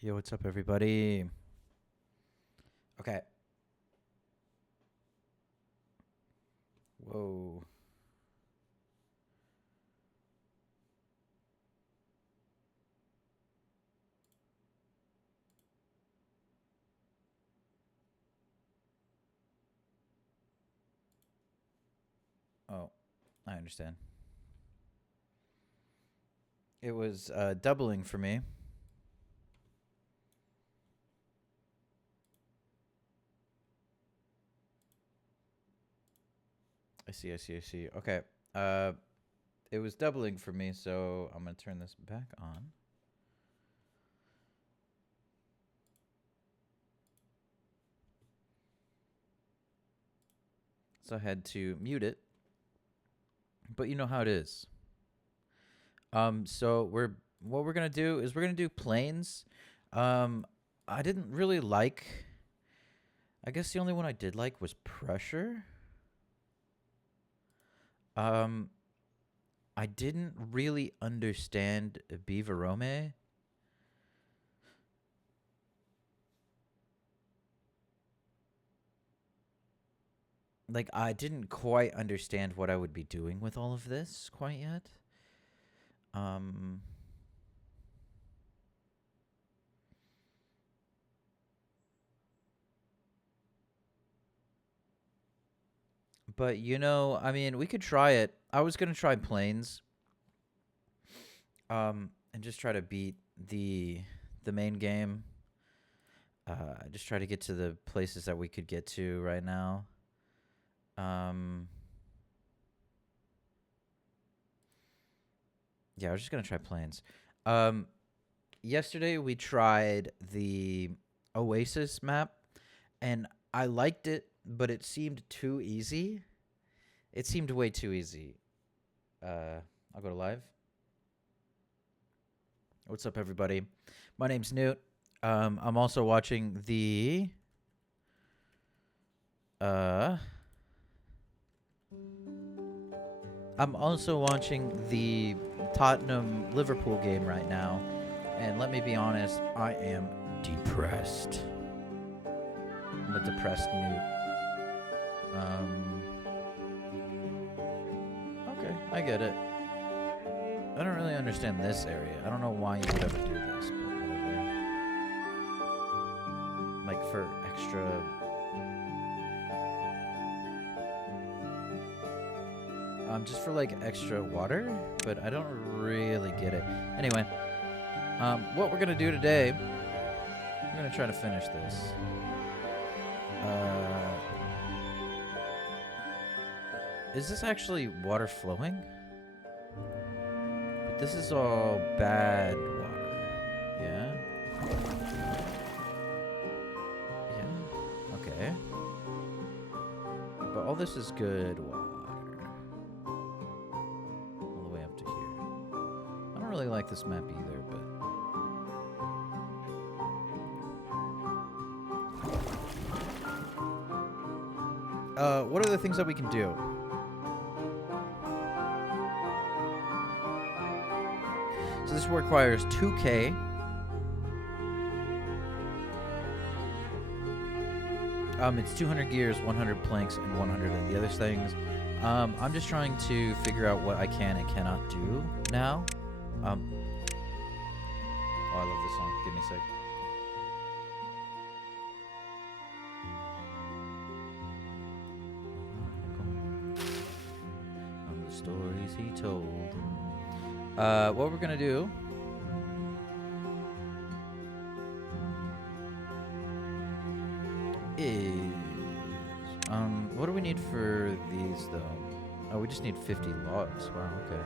Yo, what's up, everybody? Okay. Whoa. Oh, I understand. It was doubling for me. I see. Okay. Uh, it was doubling for me, so I'm gonna turn this back on. So I had to mute it, but you know how it is. So what we're gonna do is we're gonna do planes. Um, I didn't really like. I guess the only one I did like was pressure. Um, I didn't really understand Beaverome. Like, I didn't quite understand what I would be doing with all of this quite yet. Um, but I mean, we could try it. I was gonna try planes, and just try to beat the main game. Just try to get to the places that we could get to right now. Um, yeah, I was just gonna try planes. Um, Yesterday we tried the Oasis map, and I liked it, but it seemed too easy. It seemed way too easy. I'll go to live. What's up, everybody? My name's Newt. I'm also watching the uh I'm also watching the Tottenham Liverpool game right now, and let me be honest, I am depressed. I'm a depressed Newt. Okay, I get it. I don't really understand this area. I don't know why you would ever do this, but whatever. Like for extra. Just for like extra water, but I don't really get it. Anyway, what we're gonna do today, we're gonna try to finish this. Is this actually water flowing? But this is all bad water. Yeah? Yeah? Okay. But all this is good water. All the way up to here. I don't really like this map either, but... what are the things that we can do? So this requires 2K. It's 200 gears, 100 planks, and 100 of the other things. I'm just trying to figure out what I can and cannot do now. Oh, I love this song. Give me a sec. The stories he told. What we're gonna do is what do we need for these though? Oh, we just need 50 logs. Wow, okay.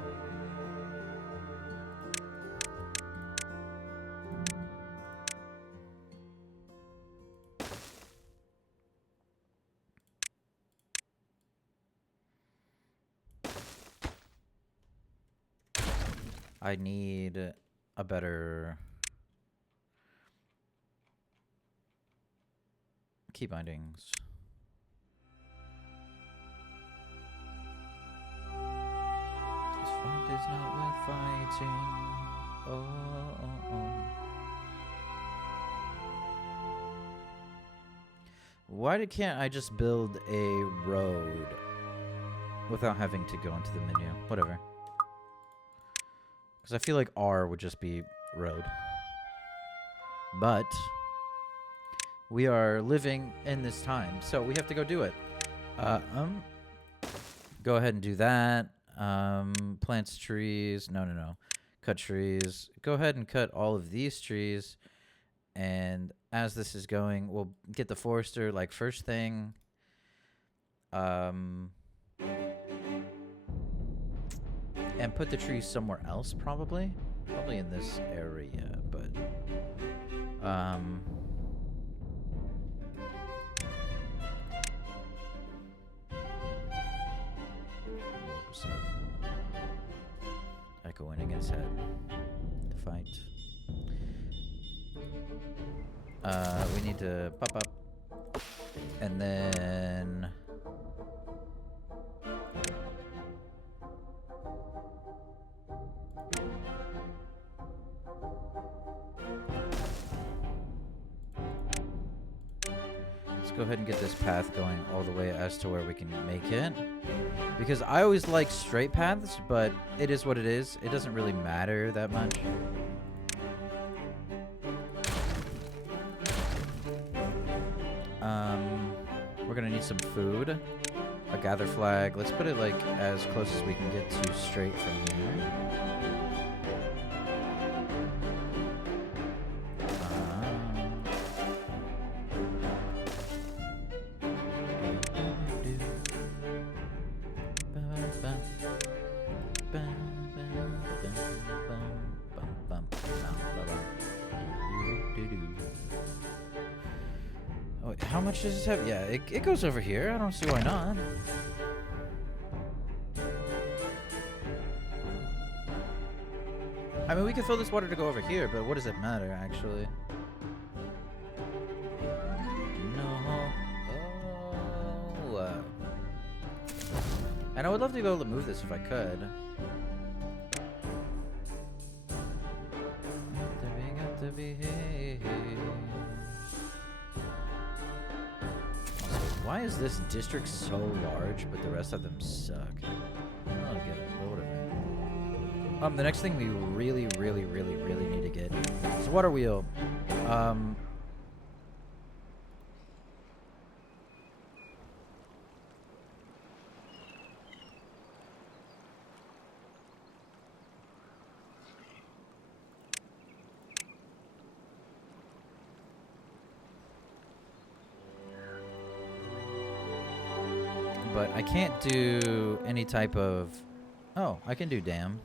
I need a better key bindings. This fight is not worth fighting. Oh. Can't I just build a road without having to go into the menu? Whatever. Because I feel like R would just be road. But we are living in this time, so we have to go do it. Go ahead and do that. Plants trees. No. Cut trees. Go ahead and cut all of these trees. And as this is going, we'll get the forester like first thing. And put the trees somewhere else, probably in this area, but echoing against head to fight. We need to pop up, and then let's go ahead and get this path going all the way as to where we can make it. Because I always like straight paths, but it is what it is. It doesn't really matter that much. We're gonna need some food. A gather flag. Let's put it like as close as we can get to straight from here. How much does this have? Yeah, it goes over here. I don't see why not. I mean, we can fill this water to go over here, but what does it matter, actually? No. Oh. And I would love to be able to move this if I could. Why is this district so large, but the rest of them suck? I don't get it, but whatever. The next thing we really need to get is a water wheel. But I can't do any type of... Oh, I can do dam.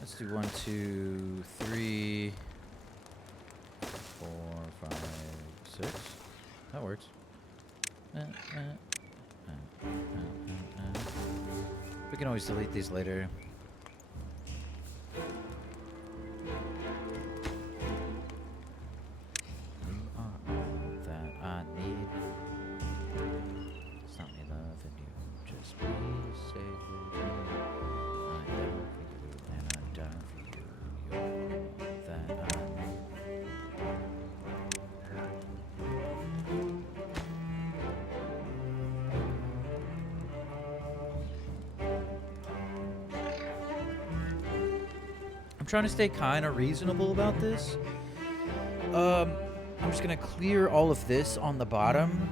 Let's do 1, 2, 3, 4, 5, 6. That works. We can always delete these later. You are all that I need. It's not me loving you, just please stay with me. I'm down for you and I'm down for you. You're all that I need. I'm trying to stay kind of reasonable about this. I'm just gonna clear all of this on the bottom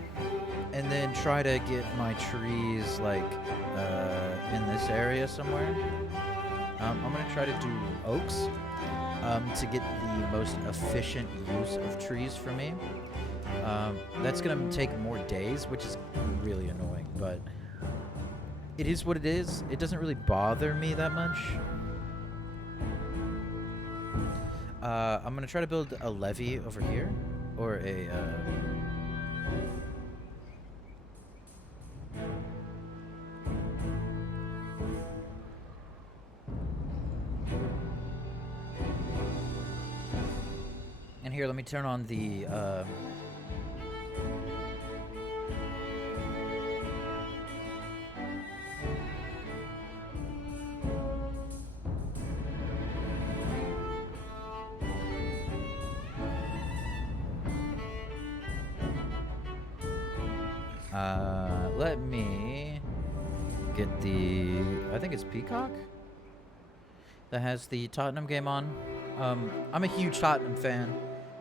and then try to get my trees like in this area somewhere. I'm gonna try to do oaks to get the most efficient use of trees for me. That's gonna take more days, which is really annoying, but it is what it is. It doesn't really bother me that much. I'm gonna try to build a levee over here, or a Here, let me turn on the let me get the, I think it's Peacock that has the Tottenham game on. I'm a huge Tottenham fan,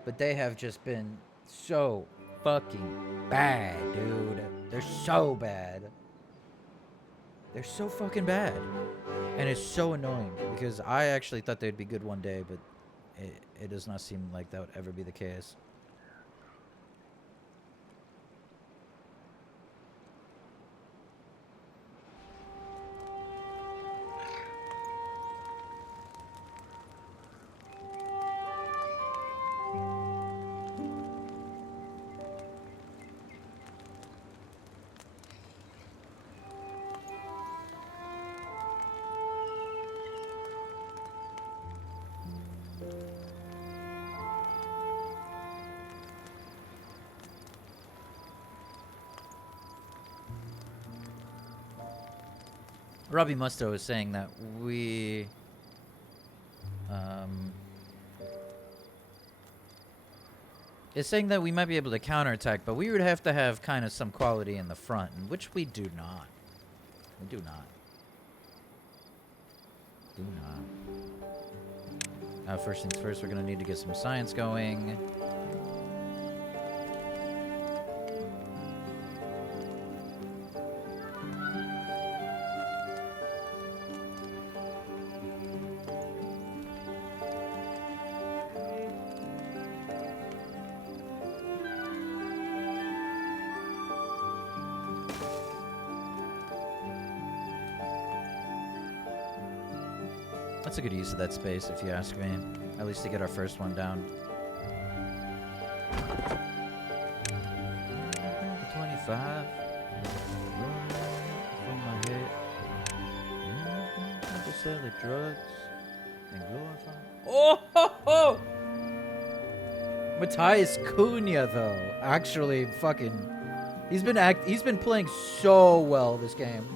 but they have just been so fucking bad, dude. They're so bad. They're so fucking bad. And it's so annoying because I actually thought they'd be good one day, but it does not seem like that would ever be the case. Robbie Musto is saying that we is saying that we might be able to counterattack, but we would have to have kind of some quality in the front, which we do not. We do not. Do not. First things first, we're gonna need to get some science going. That's a good use of that space, if you ask me. At least to get our first one down. 25. From my head. I just sell the drugs and glorify. Oh ho ho! Matthias Cunha, though, actually fucking, he's been playing so well this game.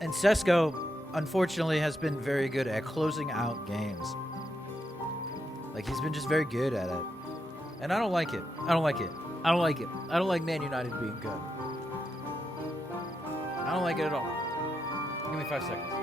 And Sesko, unfortunately, has been very good at closing out games. Like, he's been just very good at it. And I don't like it. I don't like it. I don't like it. I don't like Man United being good. I don't like it at all. Give me 5 seconds.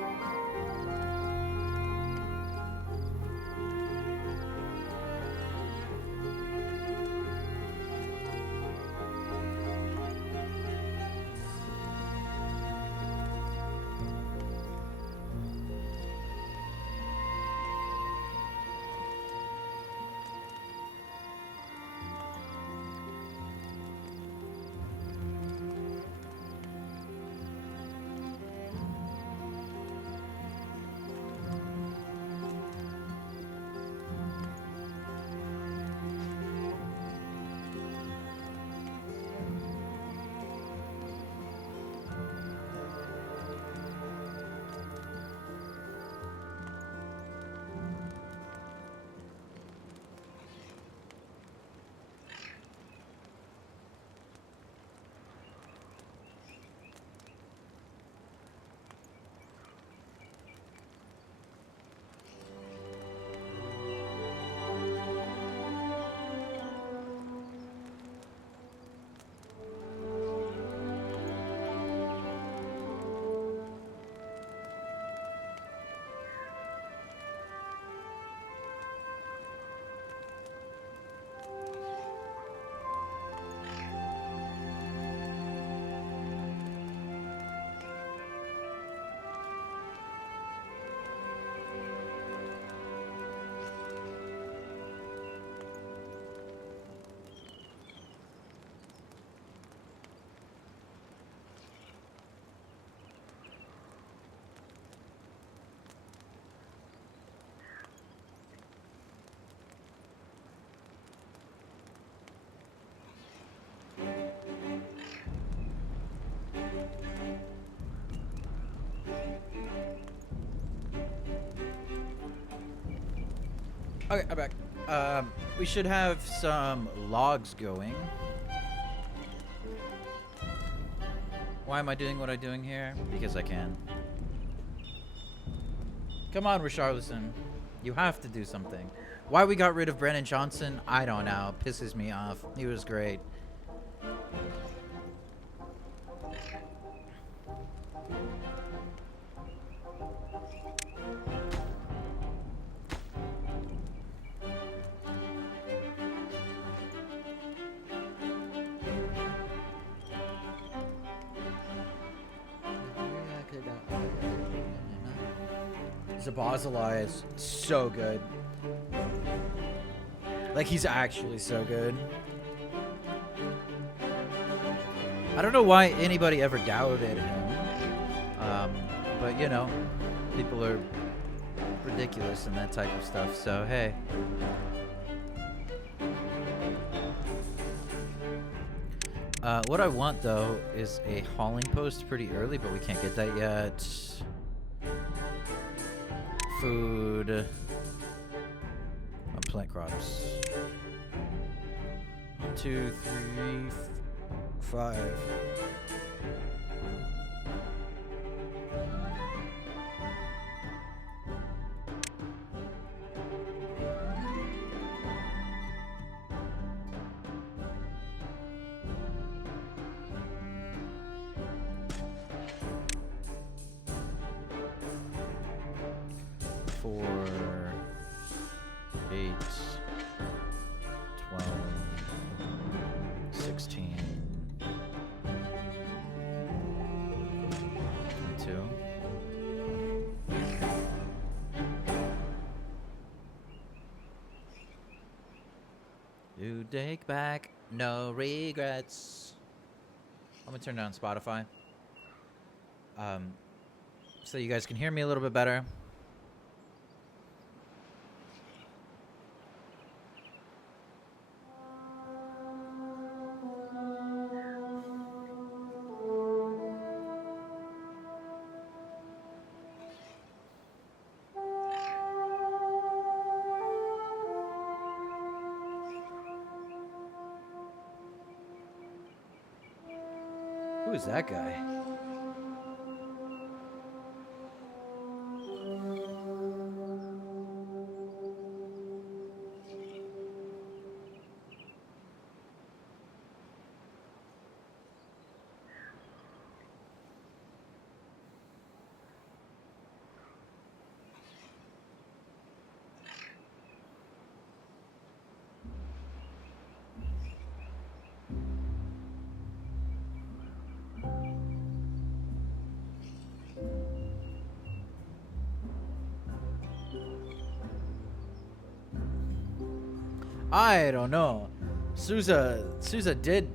Okay, I'm back. We should have some logs going. Why am I doing what I'm doing here? Because I can. Come on, Richarlison. You have to do something. Why we got rid of Brennan Johnson, I don't know. Pisses me off. He was great. Zabazalai is so good. Like, he's actually so good. I don't know why anybody ever doubted him. But, you know, people are ridiculous and that type of stuff, so hey. What I want, though, is a hauling post pretty early, but we can't get that yet. Food. Plant crops. 1, 2, 3, 5. You take back no regrets. I'm gonna turn down Spotify. So you guys can hear me a little bit better. Who is that guy? I don't know. Sousa did.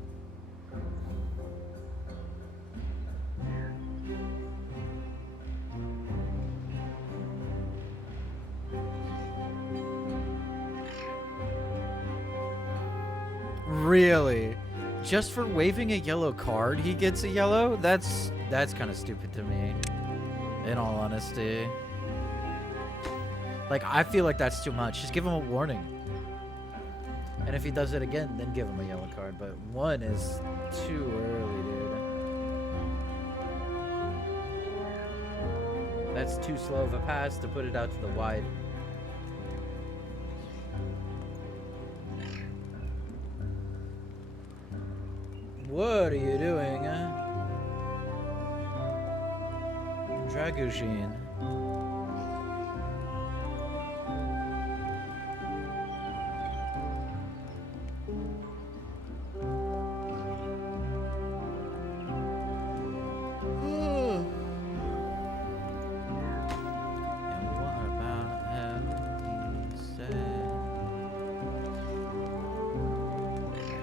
Really? Just for waving a yellow card, he gets a yellow? That's kind of stupid to me. In all honesty. Like, I feel like that's too much. Just give him a warning. And if he does it again, then give him a yellow card. But 1 is too early, dude. That's too slow of a pass to put it out to the wide. What are you doing, huh? Dragushin.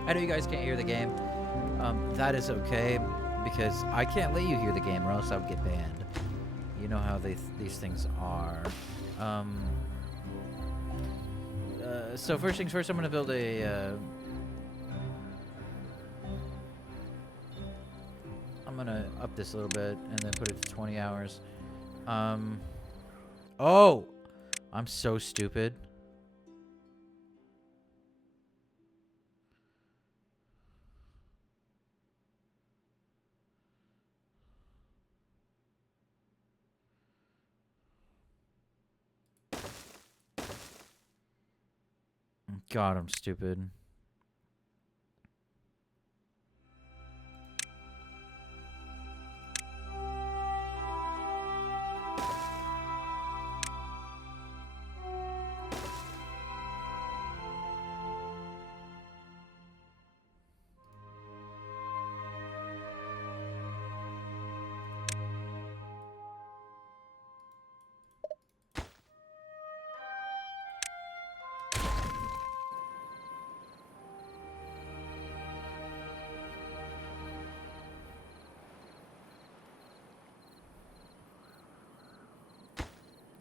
I know you guys can't hear the game. That is okay, because I can't let you hear the game or else I'll get banned. You know how these things are. So first things first, I'm gonna build a... I'm gonna up this a little bit and then put it to 20 hours. Oh! I'm so stupid. God, I'm stupid.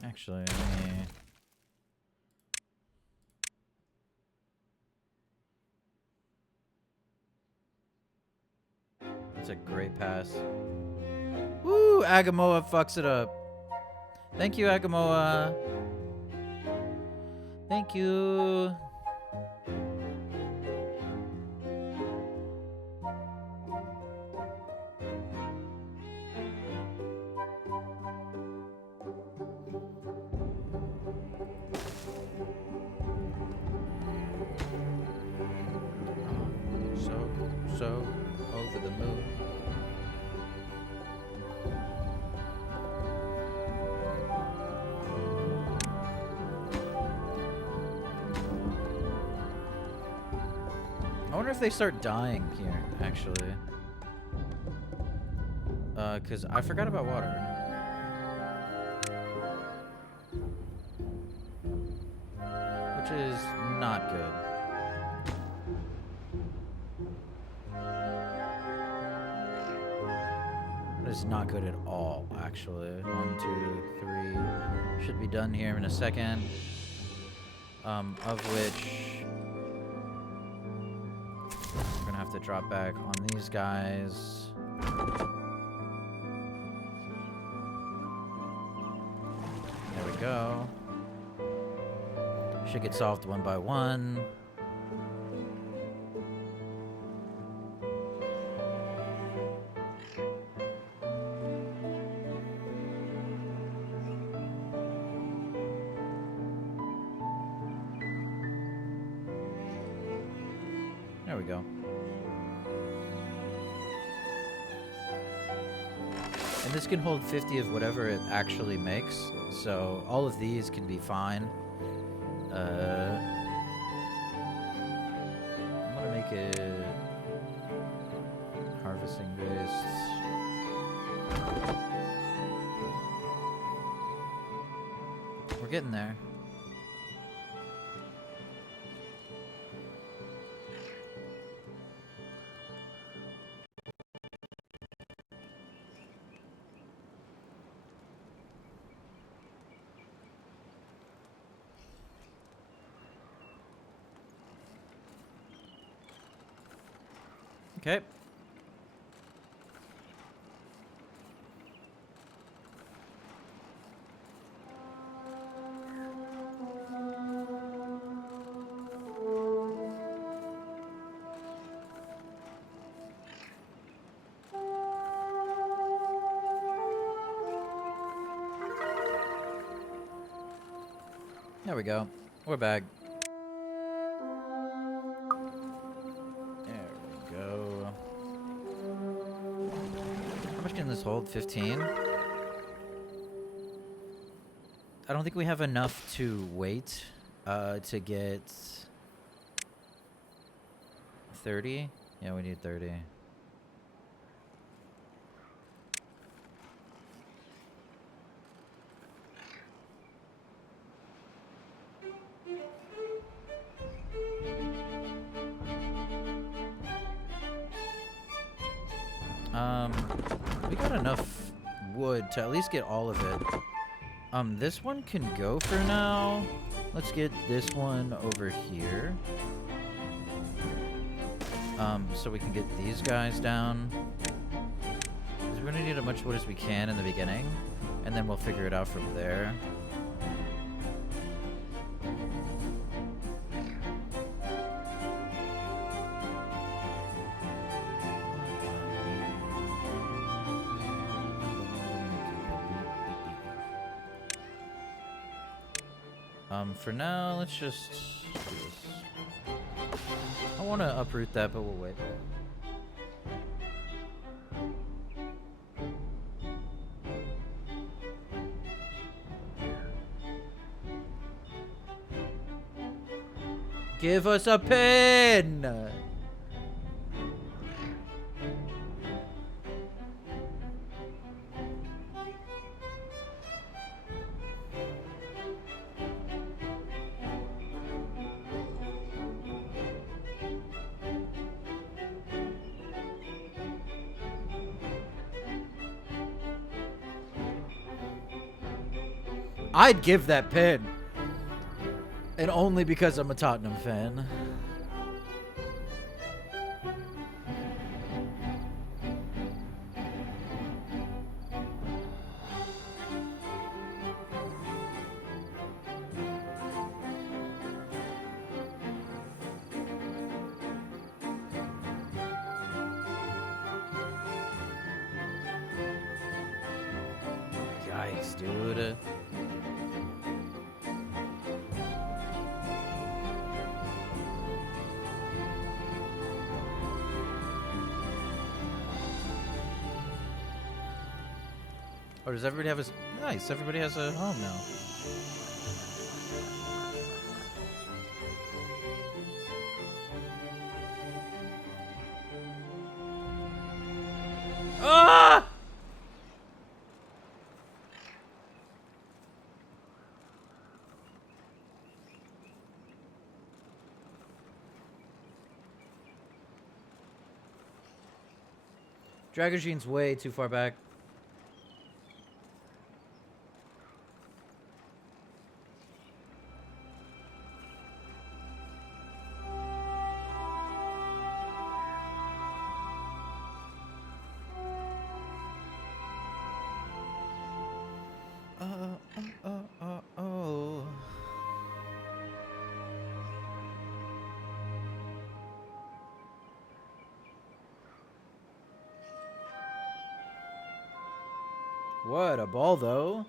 Actually, it's a great pass. Woo! Agamoa fucks it up. Thank you, Agamoa. Thank you. So over the moon. I wonder if they start dying here, actually. Cause I forgot about water. Which is not good. That is not good at all, actually. 1, 2, 3. Should be done here in a second. Of which we're gonna have to drop back on these guys. There we go. Should get solved one by one. There we go. And this can hold 50 of whatever it actually makes, so all of these can be fine. I'm gonna make it harvesting based. We're getting there. Okay. There we go. We're back. There we go. How much can this hold? 15? I don't think we have enough to wait to get 30. Yeah, we need 30. We got enough wood to at least get all of it. This one can go for now. Let's get this one over here. So we can get these guys down. 'Cause we're gonna need as much wood as we can in the beginning, and then we'll figure it out from there. For now, let's just do this. want to uproot that, but we'll wait. Give us a pin! I'd give that pin. And only because I'm a Tottenham fan. Yikes, dude. Or does everybody have a... Nice, everybody has a home now. Ah! Dragogene's way too far back. Oh. What a ball, though.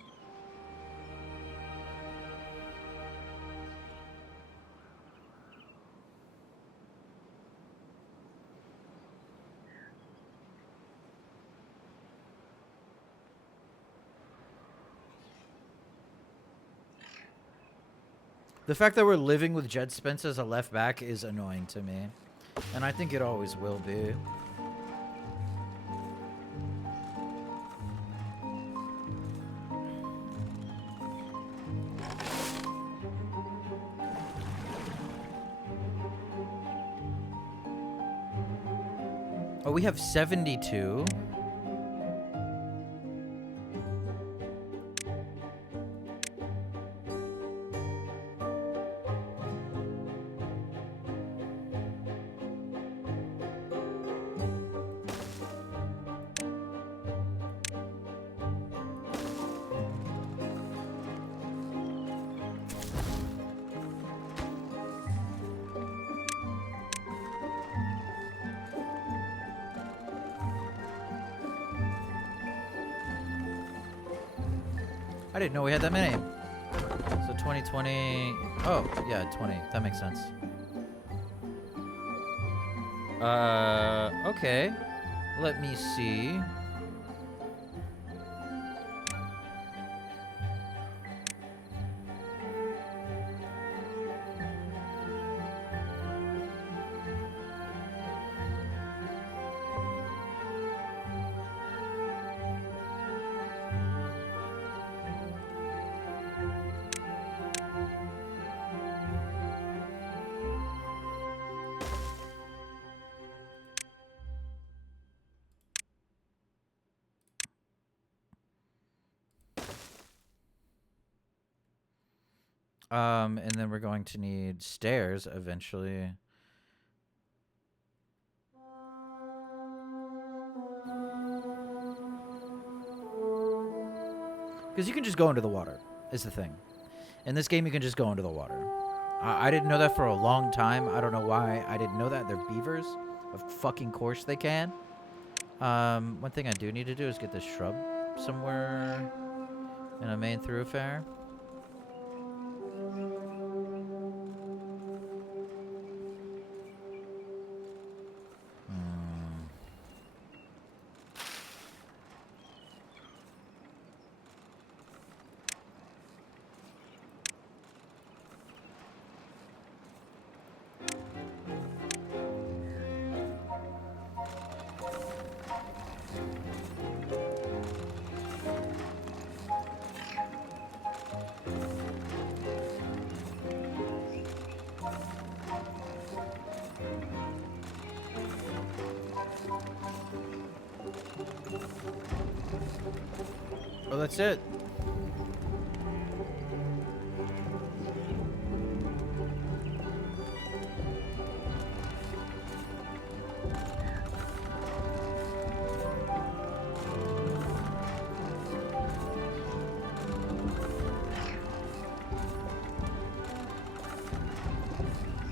The fact that we're living with Jed Spence as a left back is annoying to me. And I think it always will be. Oh, we have 72. I didn't know we had that many. So 2020. Oh, yeah, 20. That makes sense. Okay. Let me see. And then we're going to need stairs eventually. Because you can just go into the water, is the thing. In this game, you can just go into the water. I didn't know that for a long time. I don't know why I didn't know that. They're beavers. Of fucking course they can. One thing I do need to do is get this shrub somewhere in a main thoroughfare. Oh, that's it.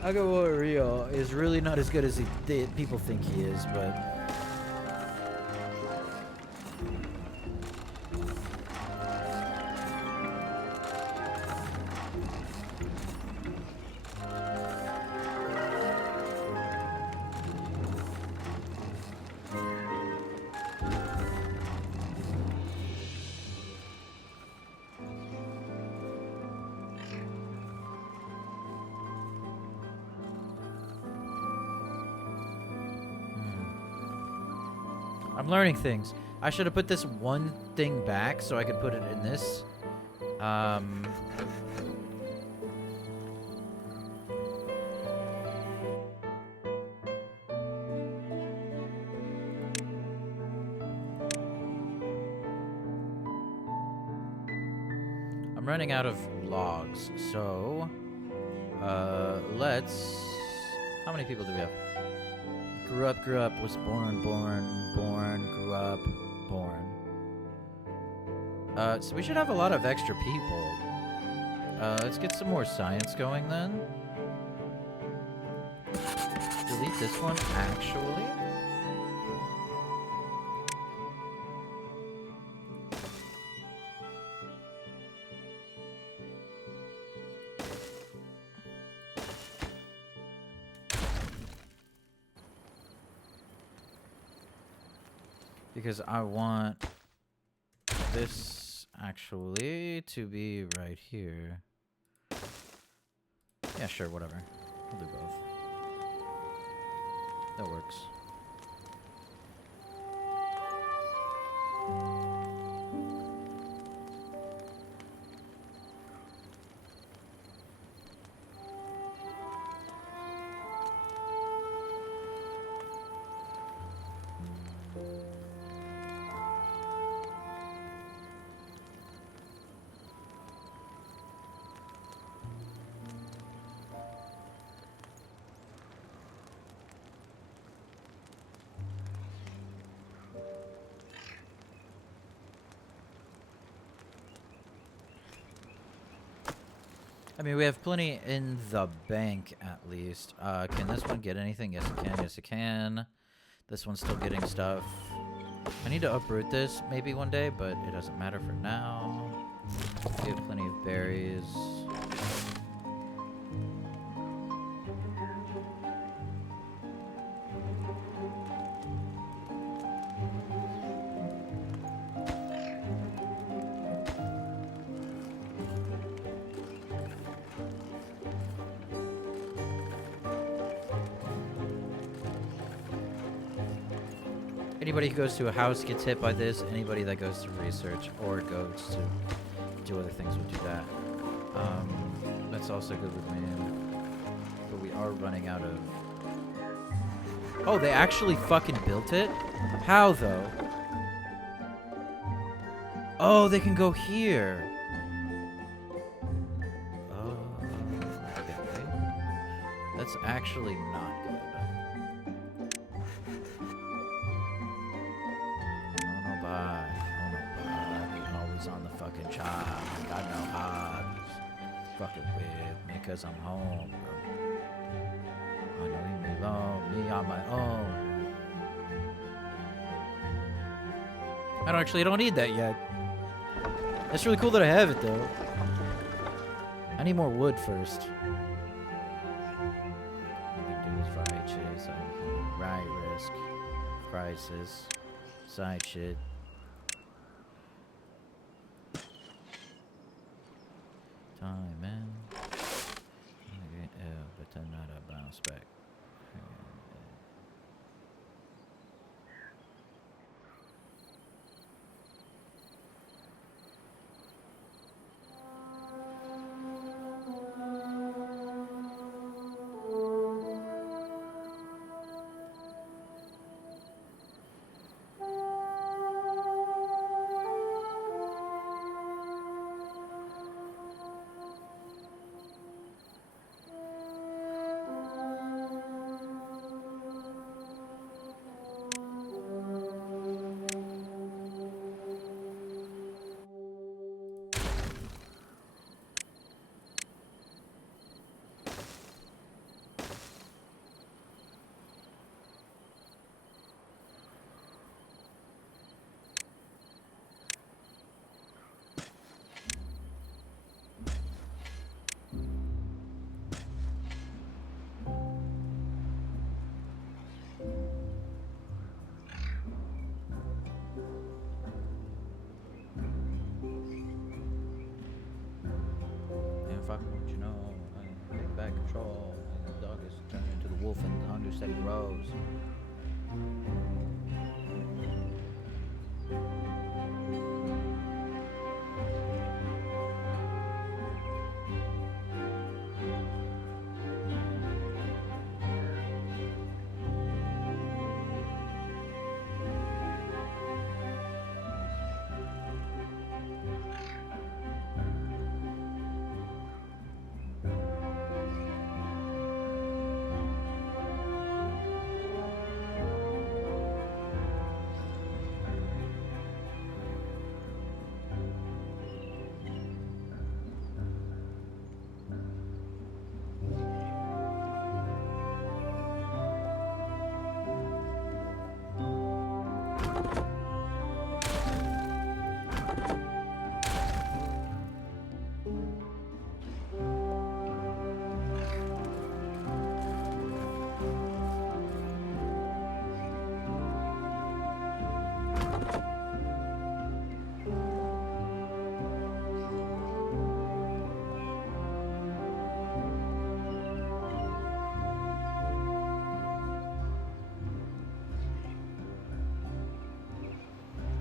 Agawa Rio is really not as good as people think he is, but... I'm learning things. I should have put this one thing back so I could put it in this. I'm running out of logs, so let's... How many people do we have? Grew up, was born, grew up, born. So we should have a lot of extra people. Let's get some more science going then. Delete this one, actually. Because I want this actually to be right here. Yeah, sure, whatever. We'll do both. That works. I mean, we have plenty in the bank, at least. Can this one get anything? Yes, it can. Yes, it can. This one's still getting stuff. I need to uproot this maybe one day, but it doesn't matter for now. We have plenty of berries. Anybody who goes to a house gets hit by this. Anybody that goes to research or goes to do other things would do that. That's also good with me. But we are running out of... Oh, they actually fucking built it? How, though? Oh, they can go here. Oh, okay. That's actually not good. On the fucking job. Got no hobbies. Fucking with me cause I'm home, bro. I know leave me alone, me on my own. I don't need that yet. That's really cool that I have it though. I need more wood first. We can do is righteous, right risk, crisis, side shit. Time, man. But then not a bounce back. bush that grows.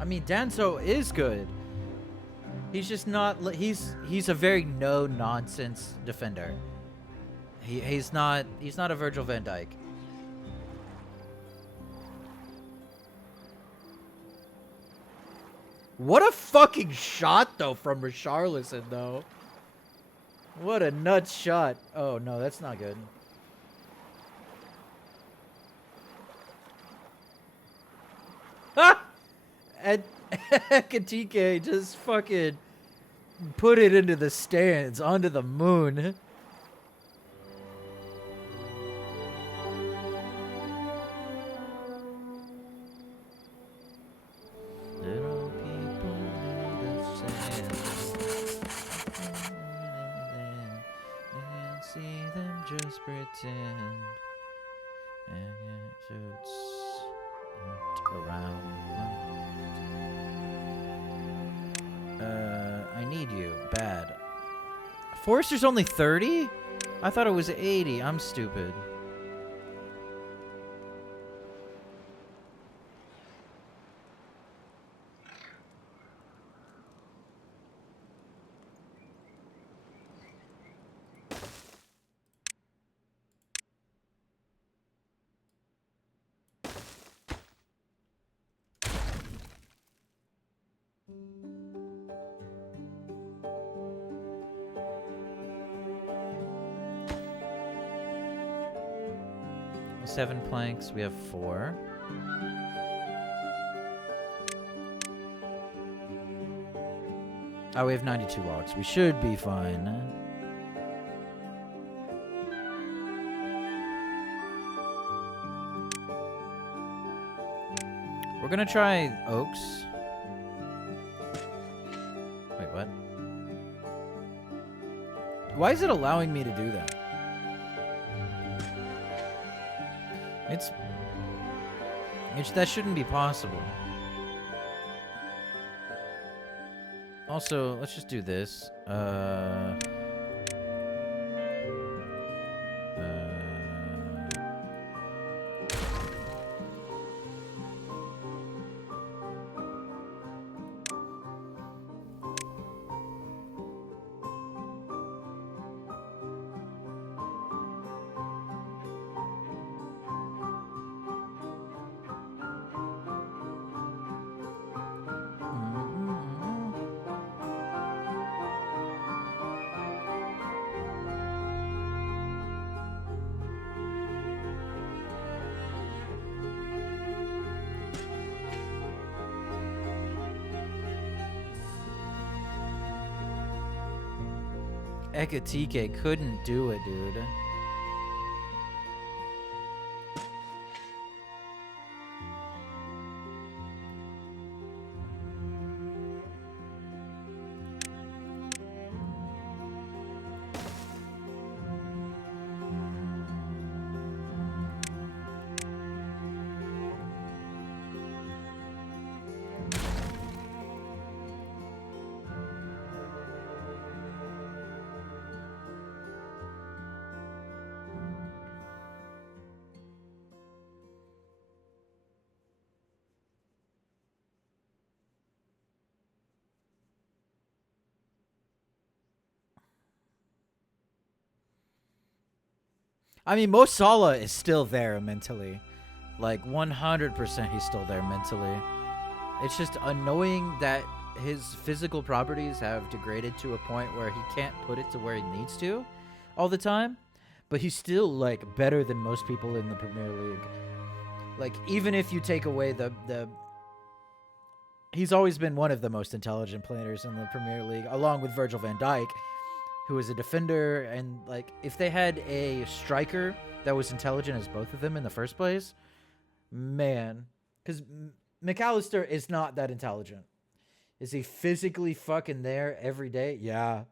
I mean, Danzo is good. He's just not. He's a very no nonsense defender. He's not a Virgil van Dijk. What a fucking shot though from Richarlison though. What a nuts shot. Oh no, that's not good. Ah! And Katike just fucking put it into the stands, onto the moon. Little people understand. And see them just pretend. And shoots around. I need you. Bad. Forrester's only 30? I thought it was 80. I'm stupid. Seven planks. We have 4. Oh, we have 92 logs. We should be fine. We're gonna try oaks. Wait, what? Why is it allowing me to do that? That shouldn't be possible. Also, let's just do this. Ekatike couldn't do it, dude. I mean, Mo Salah is still there mentally. Like 100% he's still there mentally. It's just annoying that his physical properties have degraded to a point where he can't put it to where he needs to all the time. But he's still like better than most people in the Premier League. Like even if you take away the he's always been one of the most intelligent players in the Premier League, along with Virgil van Dijk, who is a defender. And like if they had a striker that was intelligent as both of them in the first place, man, because McAllister is not that intelligent. Is he physically fucking there every day? Yeah.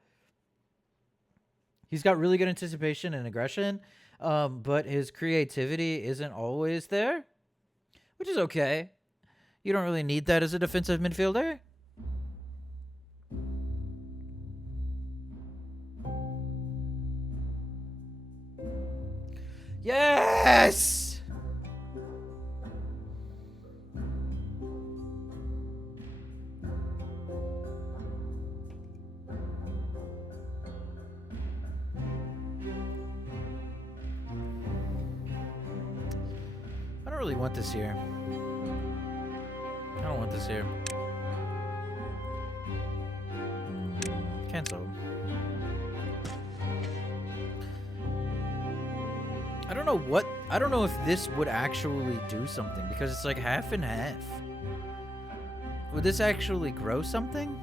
He's got really good anticipation and aggression, but his creativity isn't always there, which is okay. You don't really need that as a defensive midfielder. Yes! I don't really want this here. I don't want this here. Cancel. I don't know what... I don't know if this would actually do something, because it's like half and half. Would this actually grow something?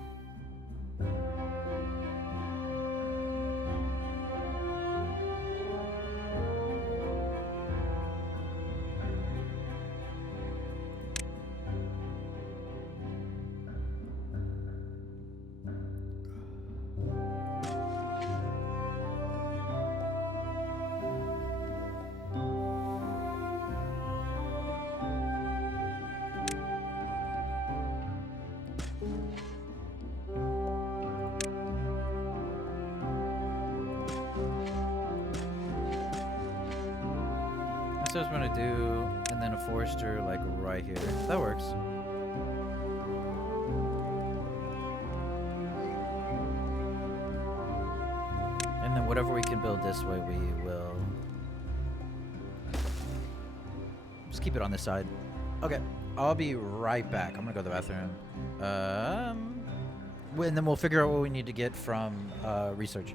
That's what I was going to do, and then a Forester, like, right here. That works. And then whatever we can build this way, we will... Just keep it on this side. Okay, I'll be right back. I'm going to go to the bathroom. And then we'll figure out what we need to get from research.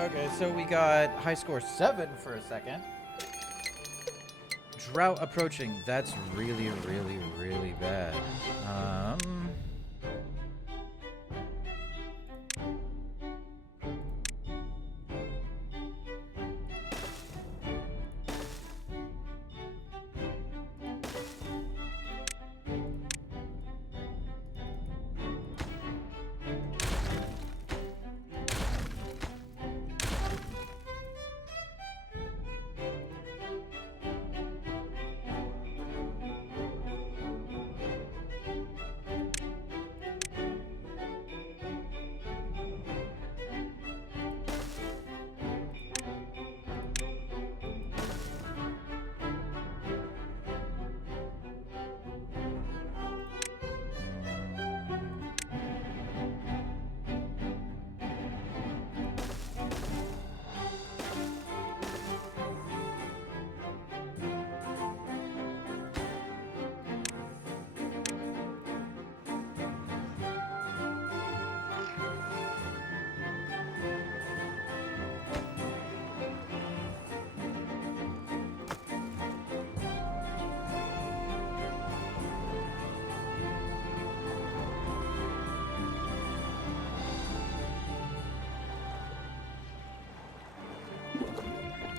Okay, so we got high score 7 for a second. Drought approaching. That's really, really, really bad.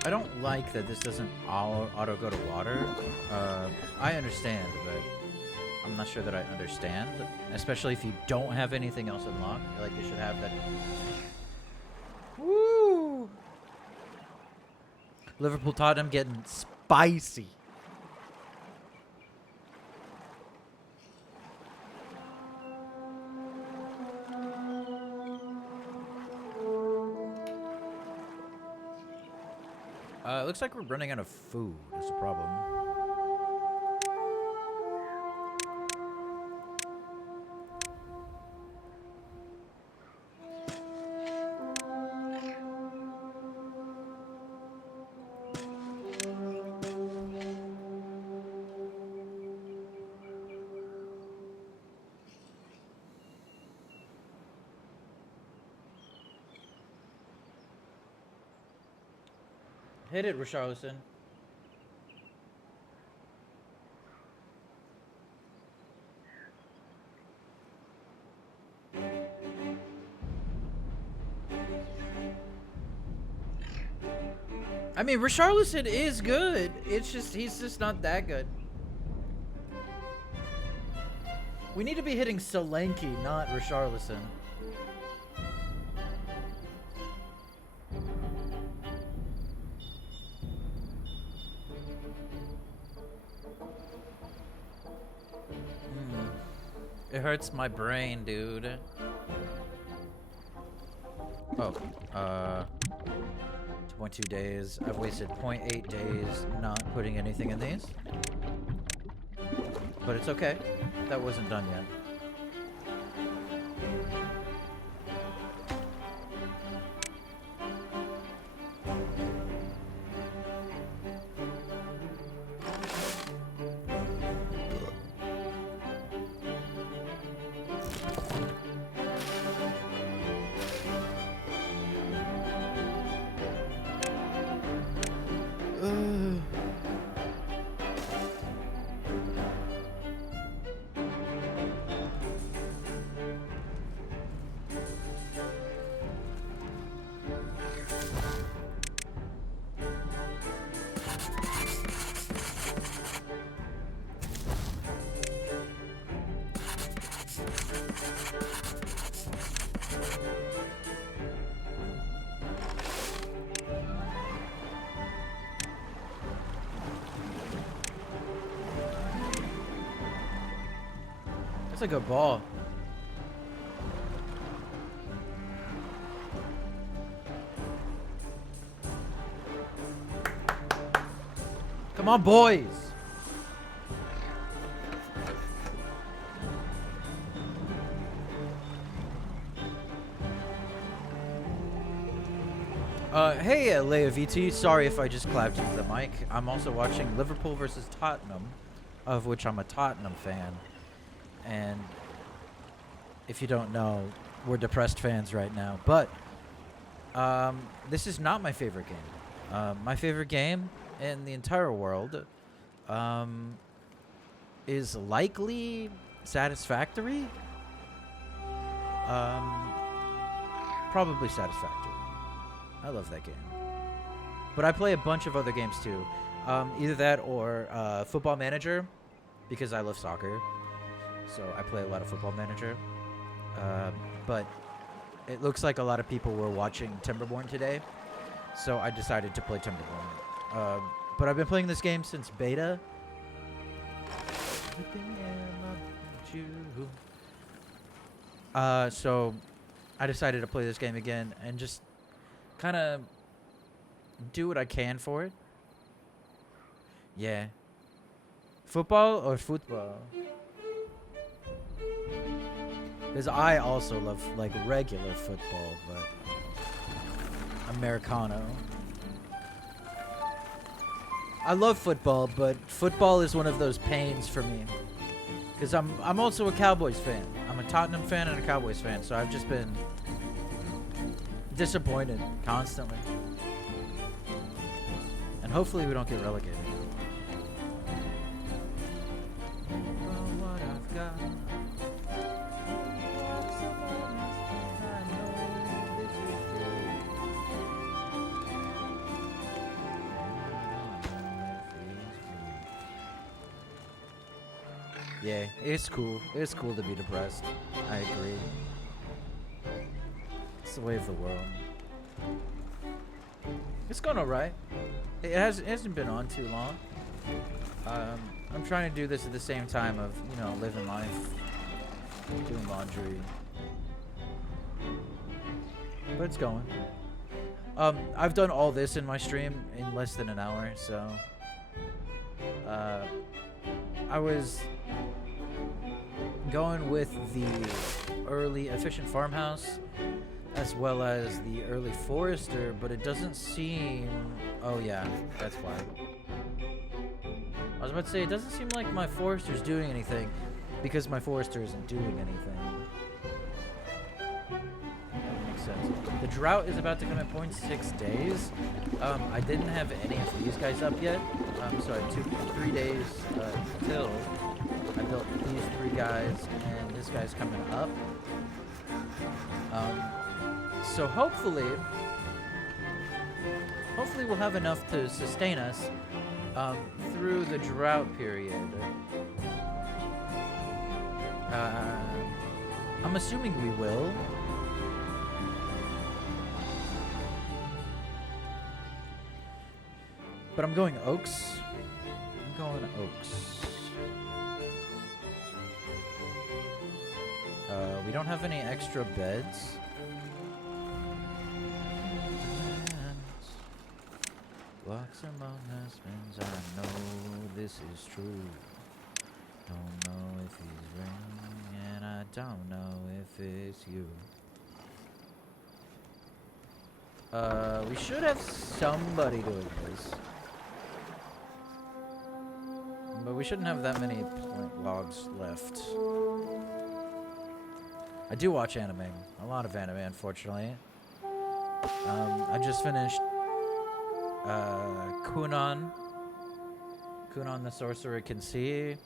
I don't like that this doesn't auto go to water. I understand, but I'm not sure that I understand. Especially if you don't have anything else unlocked. Like, you should have that. Woo! Liverpool Tottenham getting spicy. It looks like we're running out of food. That's the problem. Hit it, Richarlison. I mean, Richarlison is good. It's just, he's just not that good. We need to be hitting Solanke, not Richarlison. It hurts my brain, dude. Oh, 2.2 days. I've wasted 0.8 days not putting anything in these. But it's okay. That wasn't done yet. That's a good ball. Come on, boys. Hey, Leia VT. Sorry if I just clapped into the mic. I'm also watching Liverpool versus Tottenham, of which I'm a Tottenham fan. And if you don't know, we're depressed fans right now. But this is not my favorite game. My favorite game in the entire world is likely Satisfactory. Probably Satisfactory. I love that game. But I play a bunch of other games too. Either that or Football Manager, because I love soccer. So I play a lot of Football Manager. But it looks like a lot of people were watching Tiberborn today. So I decided to play Tiberborn. But I've been playing this game since beta. So I decided to play this game again and just kind of do what I can for it. Yeah. Football or football? Because I also love, like, regular football, but Americano. I love football, but football is one of those pains for me. Because I'm also a Cowboys fan. I'm a Tottenham fan and a Cowboys fan, so I've just been disappointed constantly. And hopefully we don't get relegated. Yeah, it's cool. It's cool to be depressed. I agree. It's the way of the world. It's going alright. It hasn't been on too long. I'm trying to do this at the same time of, you know, living life, doing laundry. But it's going. I've done all this in my stream in less than an hour, so I was going with the early efficient farmhouse as well as the early forester, but it doesn't seem... Oh yeah, that's why. I was about to say, it doesn't seem like my forester's doing anything because my forester isn't doing anything. That makes sense. The drought is about to come at 0.6 days. I didn't have any of these guys up yet, so it took 3 days till I built these 3 guys, and this guy's coming up. So hopefully we'll have enough to sustain us through the drought period. I'm assuming we will. But I'm going oaks. I'm going oaks. We don't have any extra beds. Walks among husbands, I know this is true. Don't know if he's ringing, and I don't know if it's you. We should have somebody doing this. But we shouldn't have that many logs left. I do watch anime. A lot of anime, unfortunately. I just finished Kunon the Sorcerer Can See.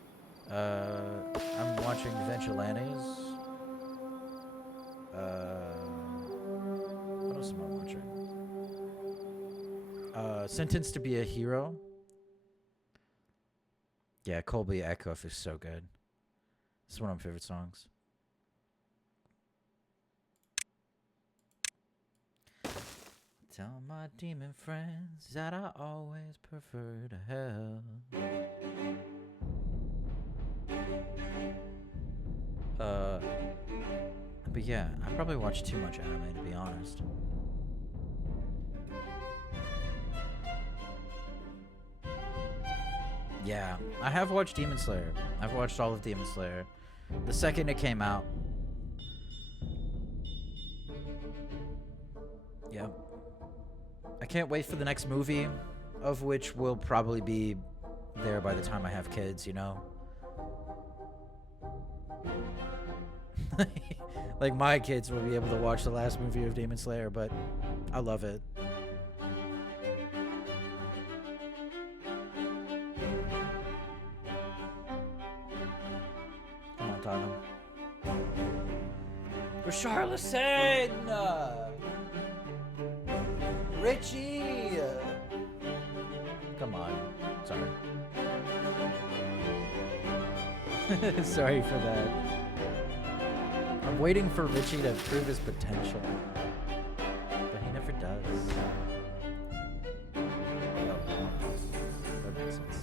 I'm watching Vigilantes. What else am I watching? Sentenced to Be a Hero. Yeah, Colby Eckhoff is so good. It's one of my favorite songs. Tell my demon friends that I always prefer to hell. But yeah, I probably watch too much anime, to be honest. Yeah, I have watched Demon Slayer. I've watched all of Demon Slayer. The second it came out. Yep. I can't wait for the next movie, of which will probably be there by the time I have kids, you know? Like, my kids will be able to watch the last movie of Demon Slayer, but I love it. Come on, Tottenham. Richarlison! Richie! Come on. Sorry. Sorry for that. I'm waiting for Richie to prove his potential. But he never does. Oh, that makes sense.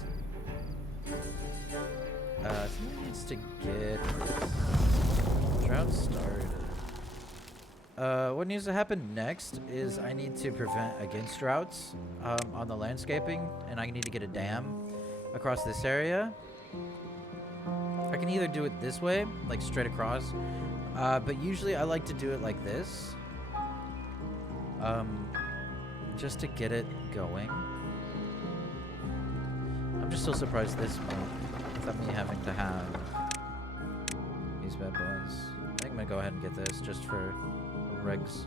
Someone needs to get drought started. What needs to happen next is I need to prevent against droughts on the landscaping, and I need to get a dam across this area. I can either do it this way, like straight across, but usually I like to do it like this, just to get it going. I'm just so surprised this month without me having to have these bad boys. I think I'm gonna go ahead and get this just for regs.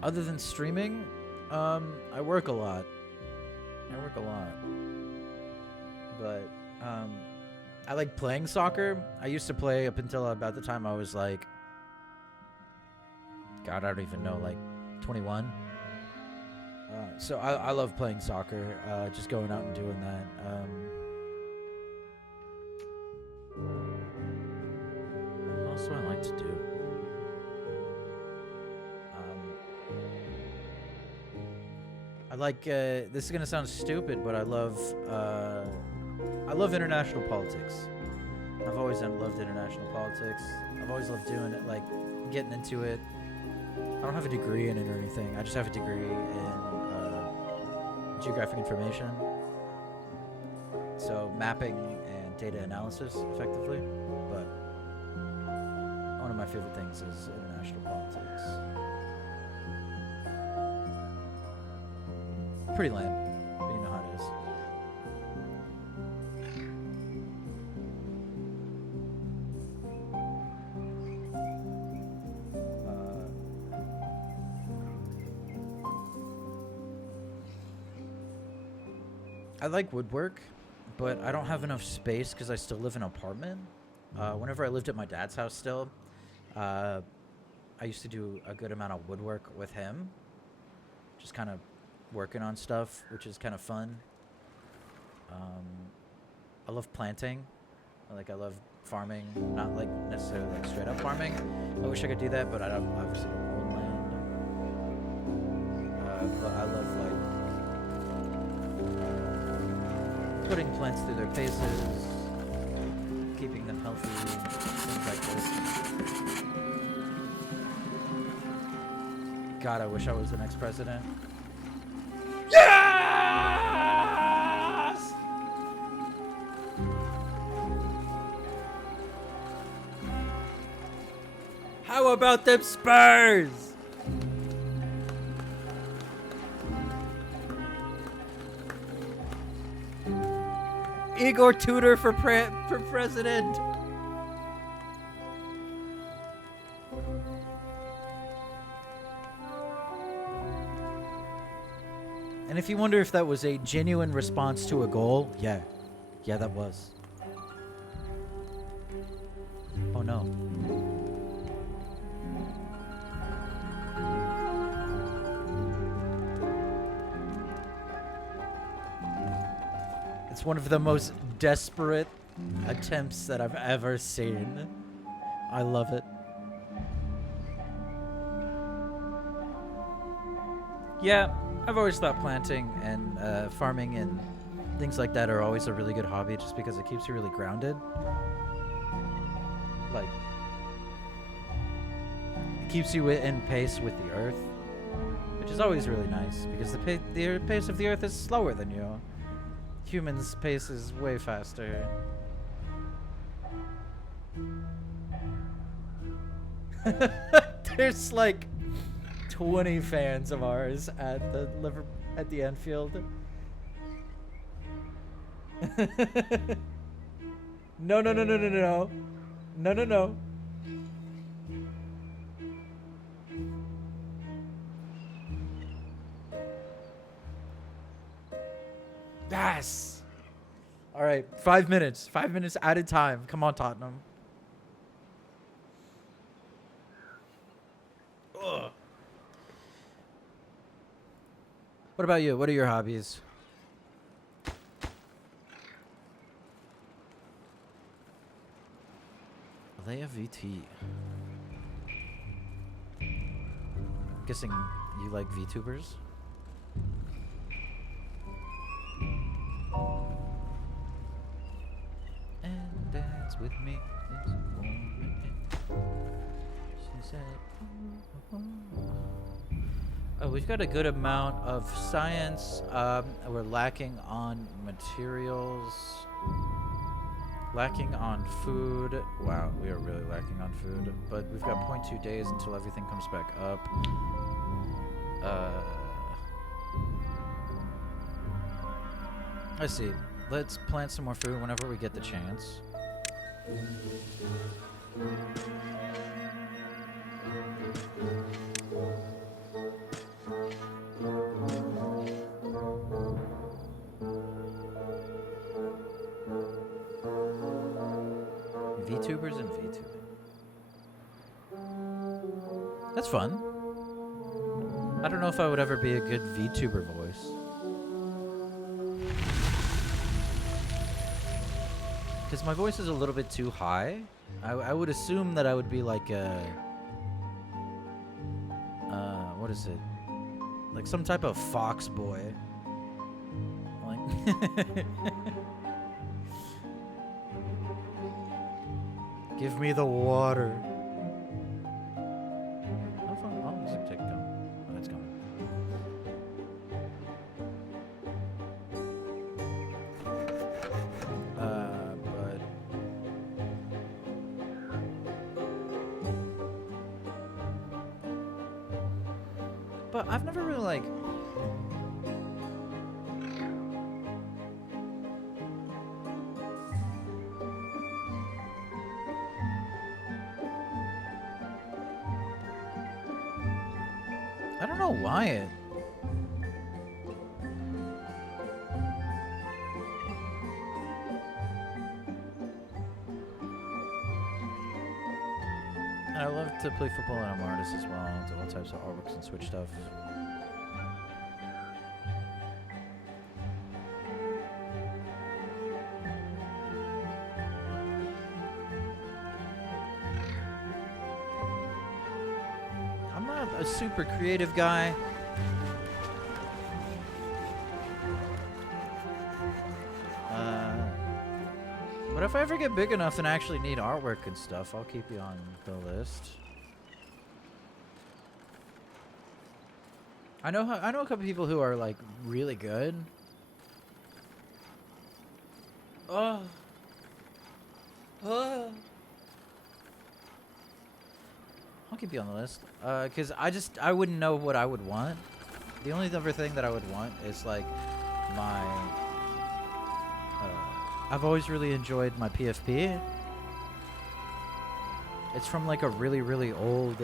Other than streaming, I work a lot. But I like playing soccer. I used to play up until about the time I was like, God, I don't even know, like 21. So I love playing soccer, just going out and doing that. What else do I like to do? I like, this is going to sound stupid, but I love international politics. I've always loved international politics. I've always loved doing it, like getting into it. I don't have a degree in it or anything. I just have a degree in geographic information. So mapping and data analysis, effectively. But one of my favorite things is international politics. Pretty lame, but you know how it is. I like woodwork, but I don't have enough space because I still live in an apartment. Whenever I lived at my dad's house still, I used to do a good amount of woodwork with him. Just kind of working on stuff, which is kind of fun. I love planting. I love farming, not like necessarily like straight up farming. I wish I could do that, but I obviously don't own land. But I love putting plants through their paces, keeping them healthy, things like this. God, I wish I was the next president. Yes! How about them Spurs? Igor Tudor for president. And if you wonder if that was a genuine response to a goal, yeah, that was. Oh no. It's one of the most desperate attempts that I've ever seen. I love it. Yeah, I've always thought planting and farming and things like that are always a really good hobby just because it keeps you really grounded. Like, it keeps you in pace with the earth, which is always really nice because the pace of the earth is slower than you. Humans' pace is way faster. There's like 20 fans of ours at the Anfield. No. Yes. All right, 5 minutes. 5 minutes added time. Come on, Tottenham. Ugh. What about you? What are your hobbies? Leia VT. Guessing you like VTubers? And dance with me. She said, oh, we've got a good amount of science. We're lacking on materials. Lacking on food. Wow, we are really lacking on food. But we've got 0.2 days until everything comes back up. Let's see. Let's plant some more food whenever we get the chance. VTubers and VTubing. That's fun. I don't know if I would ever be a good VTuber voice. Because my voice is a little bit too high. I would assume that I would be like a... what is it? Like some type of fox boy. Like... Give me the water. How long does it take to come? Oh, it's coming. But I've never really like... I don't know why it... I love to play football and I'm an artist as well. Do all types of artworks and Switch stuff. I'm not a super creative guy. But if I ever get big enough and actually need artwork and stuff, I'll keep you on the list. I know a couple people who are like really good. Oh. Oh. I'll keep you on the list. Cause I wouldn't know what I would want. The only other thing that I would want is like my I've always really enjoyed my PFP. It's from like a really, really old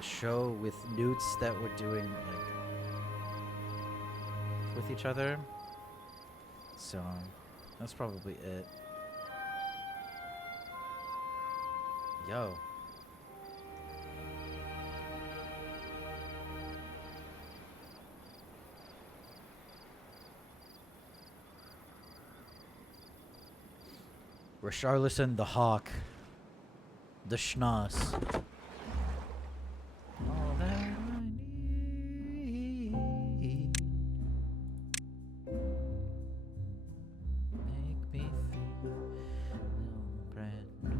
show with newts that were doing like with each other. So that's probably it. Yo. Richarlison the Hawk. The Schnoss. All that I need. Make me feel brand new.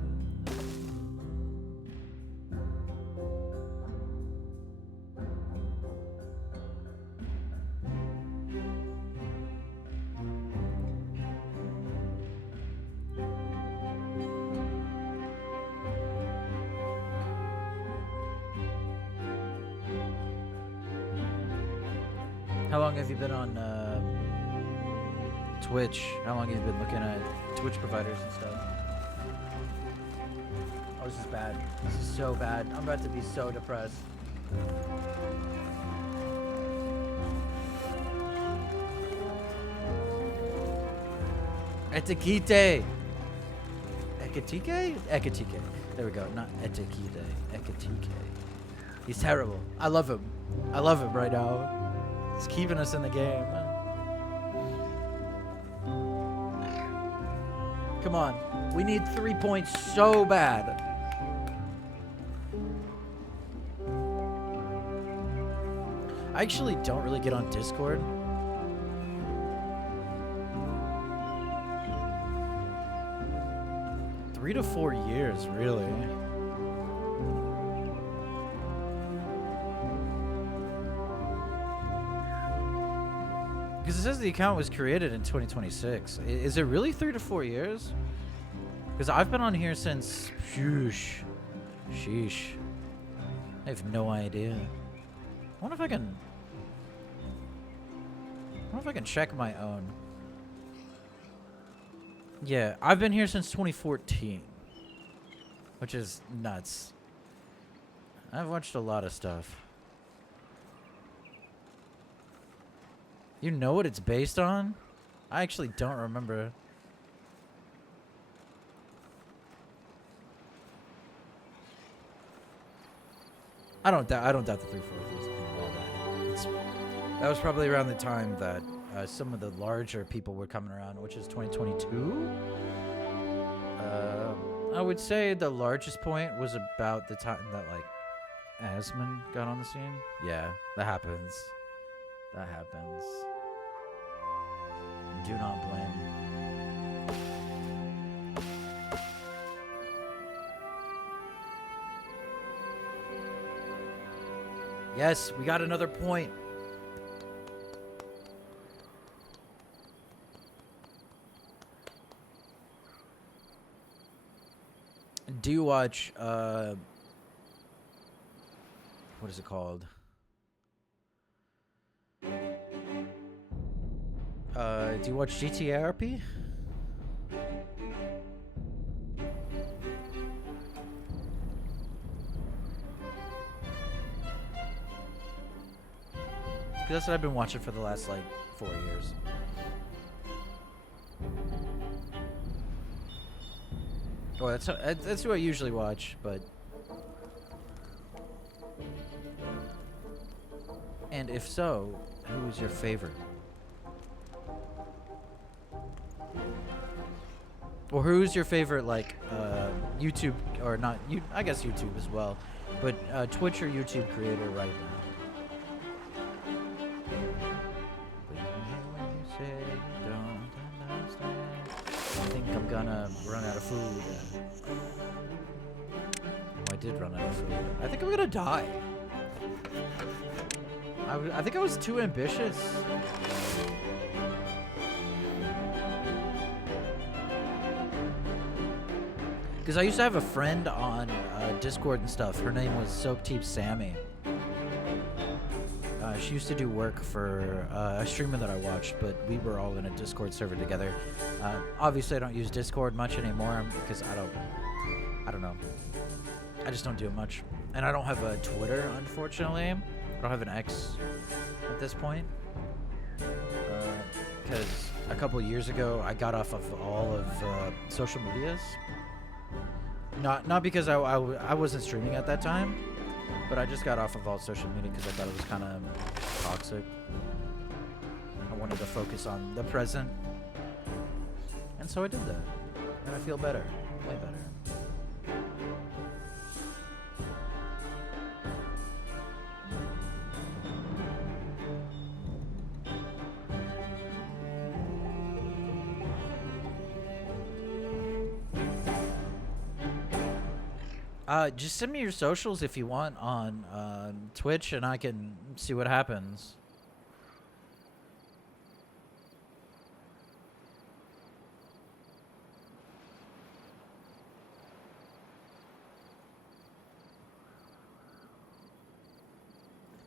How long have you been on Twitch? How long have you been looking at Twitch providers and stuff? Oh, this is bad. This is so bad. I'm about to be so depressed. Etikite! Ekatike? Ekatike. There we go. Not Etikite. Ekatike. He's terrible. I love him. I love him right now. He's keeping us in the game. Come on. We need 3 points so bad. I actually don't really get on Discord. Three to 4 years, really. Because it says the account was created in 2026. Is it really 3 to 4 years? Because I've been on here since... Sheesh. I have no idea. I wonder if I can check my own. Yeah, I've been here since 2014. Which is nuts. I've watched a lot of stuff. You know what it's based on? I actually don't remember. I don't doubt the 3/4 is involved. That was probably around the time that some of the larger people were coming around, which is 2022. I would say the largest point was about the time that like Asmon got on the scene. Yeah, that happens. That happens. Do not blame. Yes, we got another point. Do you watch what is it called? Do you watch GTRP? That's what I've been watching for the last like 4 years. Oh, that's who I usually watch, but. And if so, who is your favorite? Or who's your favorite, like, YouTube, or not, I guess YouTube as well, but Twitch or YouTube creator right now? I think I'm gonna run out of food. Oh, I did run out of food. I think I'm gonna die. I think I was too ambitious. Because I used to have a friend on Discord and stuff. Her name was Soapteep Sammy. She used to do work for a streamer that I watched, but we were all in a Discord server together. Obviously, I don't use Discord much anymore because I don't know. I just don't do it much. And I don't have a Twitter, unfortunately. I don't have an X at this point. Because a couple years ago, I got off of all of social medias. Not because I wasn't streaming at that time, but I just got off of all social media because I thought it was kind of toxic. I wanted to focus on the present. And so I did that. And I feel better. Way better. Just send me your socials if you want on Twitch, and I can see what happens.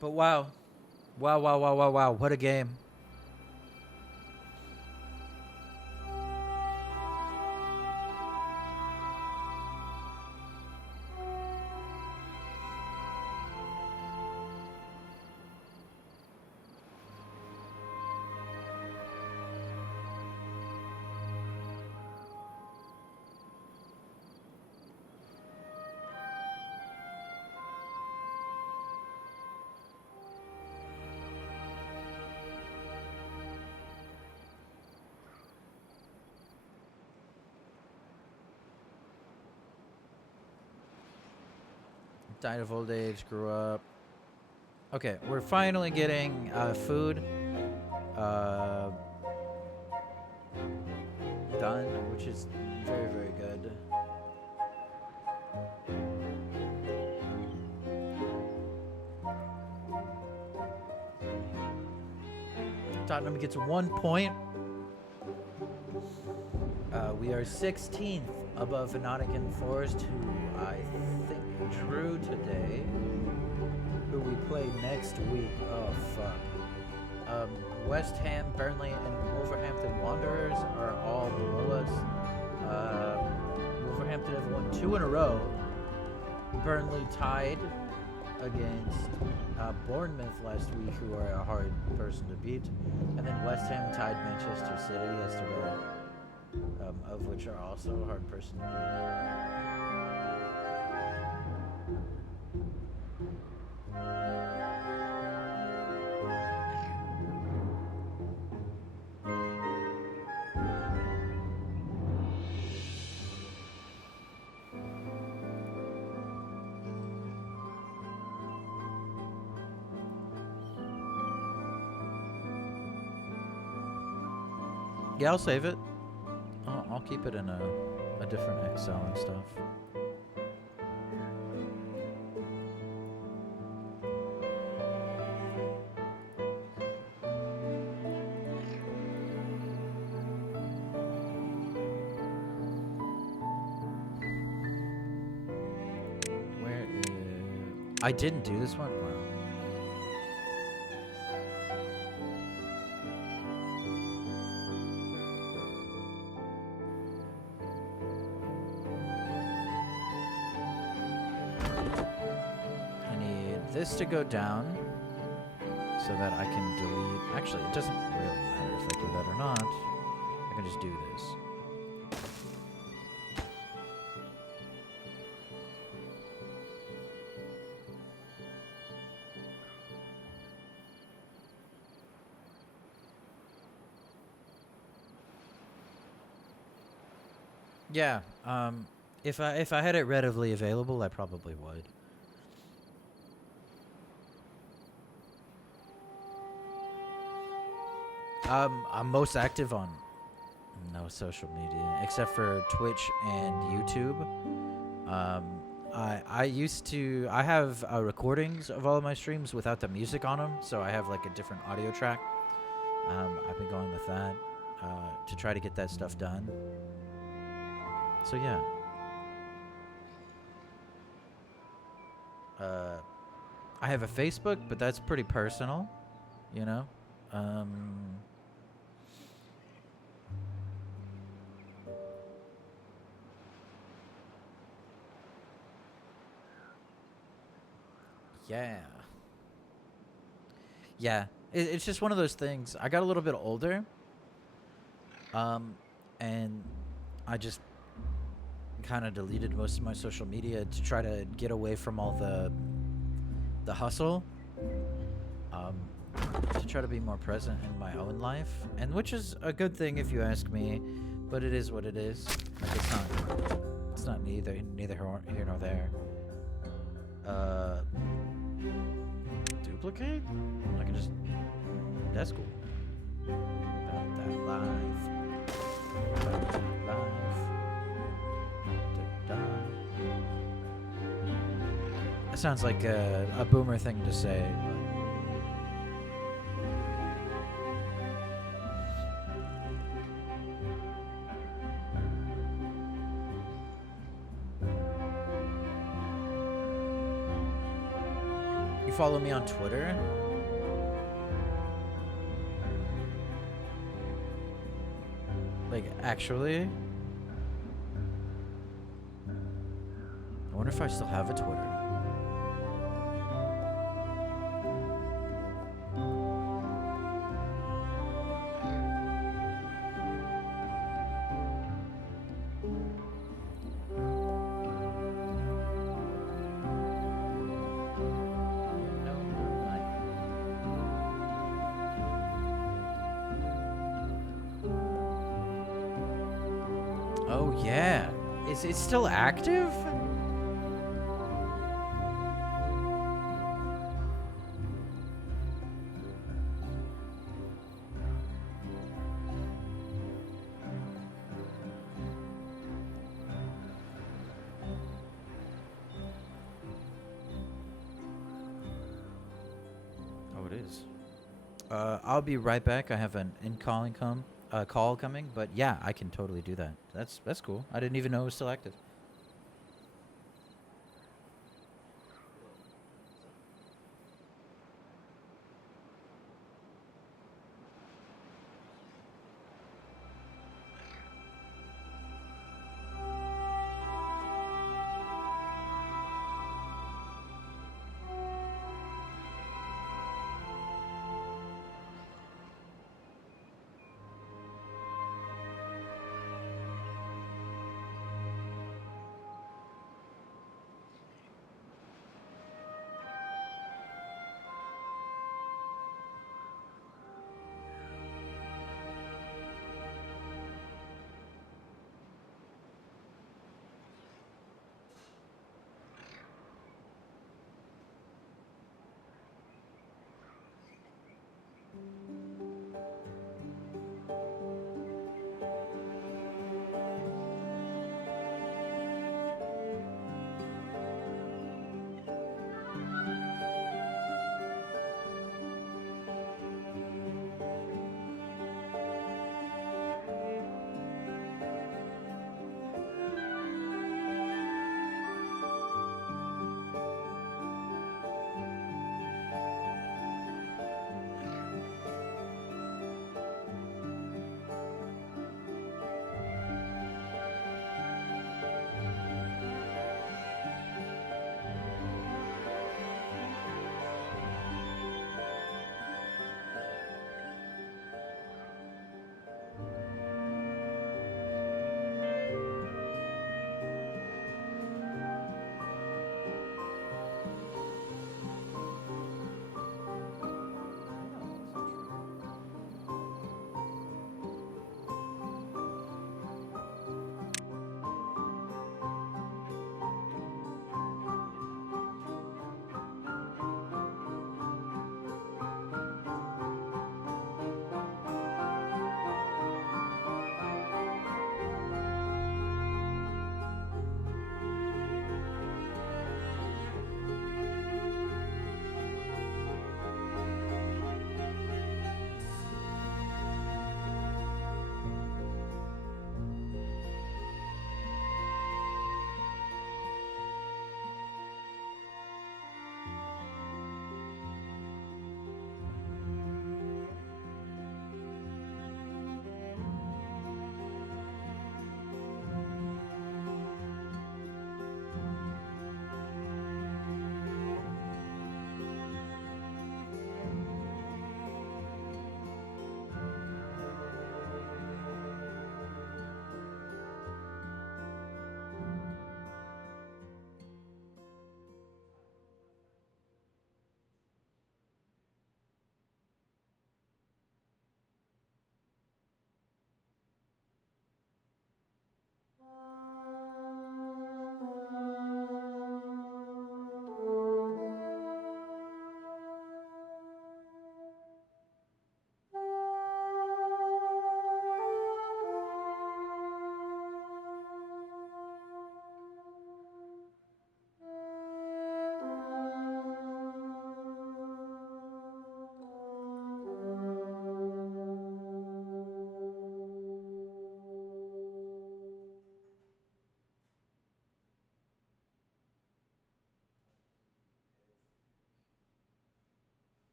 But wow. Wow, what a game. Died of old age, grew up. Okay, we're finally getting food done, which is very, very good. Tottenham gets 1 point. We are 16th above Nottingham Forest, who I think drew today, who we play next week. Oh, fuck. West Ham, Burnley, and Wolverhampton Wanderers are all below us. Wolverhampton have won 2 in a row. Burnley tied against Bournemouth last week, who are a hard person to beat. And then West Ham tied Manchester City yesterday, of which are also a hard person to beat. Yeah, I'll save it. I'll keep it in a different Excel and stuff. Where is... I didn't do this one? Wow. I need this to go down so that I can delete... Actually, it doesn't really matter if I do that or not. I can just do this. Yeah, if I had it readily available, I probably would. I'm most active on no social media except for Twitch and YouTube. I have recordings of all of my streams without the music on them, so I have like a different audio track. I've been going with that to try to get that stuff done. So yeah. I have a Facebook, but that's pretty personal, you know? Yeah. Yeah. It's just one of those things. I got a little bit older. And I just kind of deleted most of my social media to try to get away from all the hustle. To try to be more present in my own life, and which is a good thing if you ask me, but it is what it is. Like it's not neither here nor there. Duplicate? I can just... That's cool. About that life. About that life. That sounds like a boomer thing to say, but... You follow me on Twitter? Like, actually? I wonder if I still have a Twitter. Oh, yeah. Is it still active? Oh, it is. I'll be right back. I have an incoming call coming, but yeah, I can totally do that. That's cool. I didn't even know it was still active.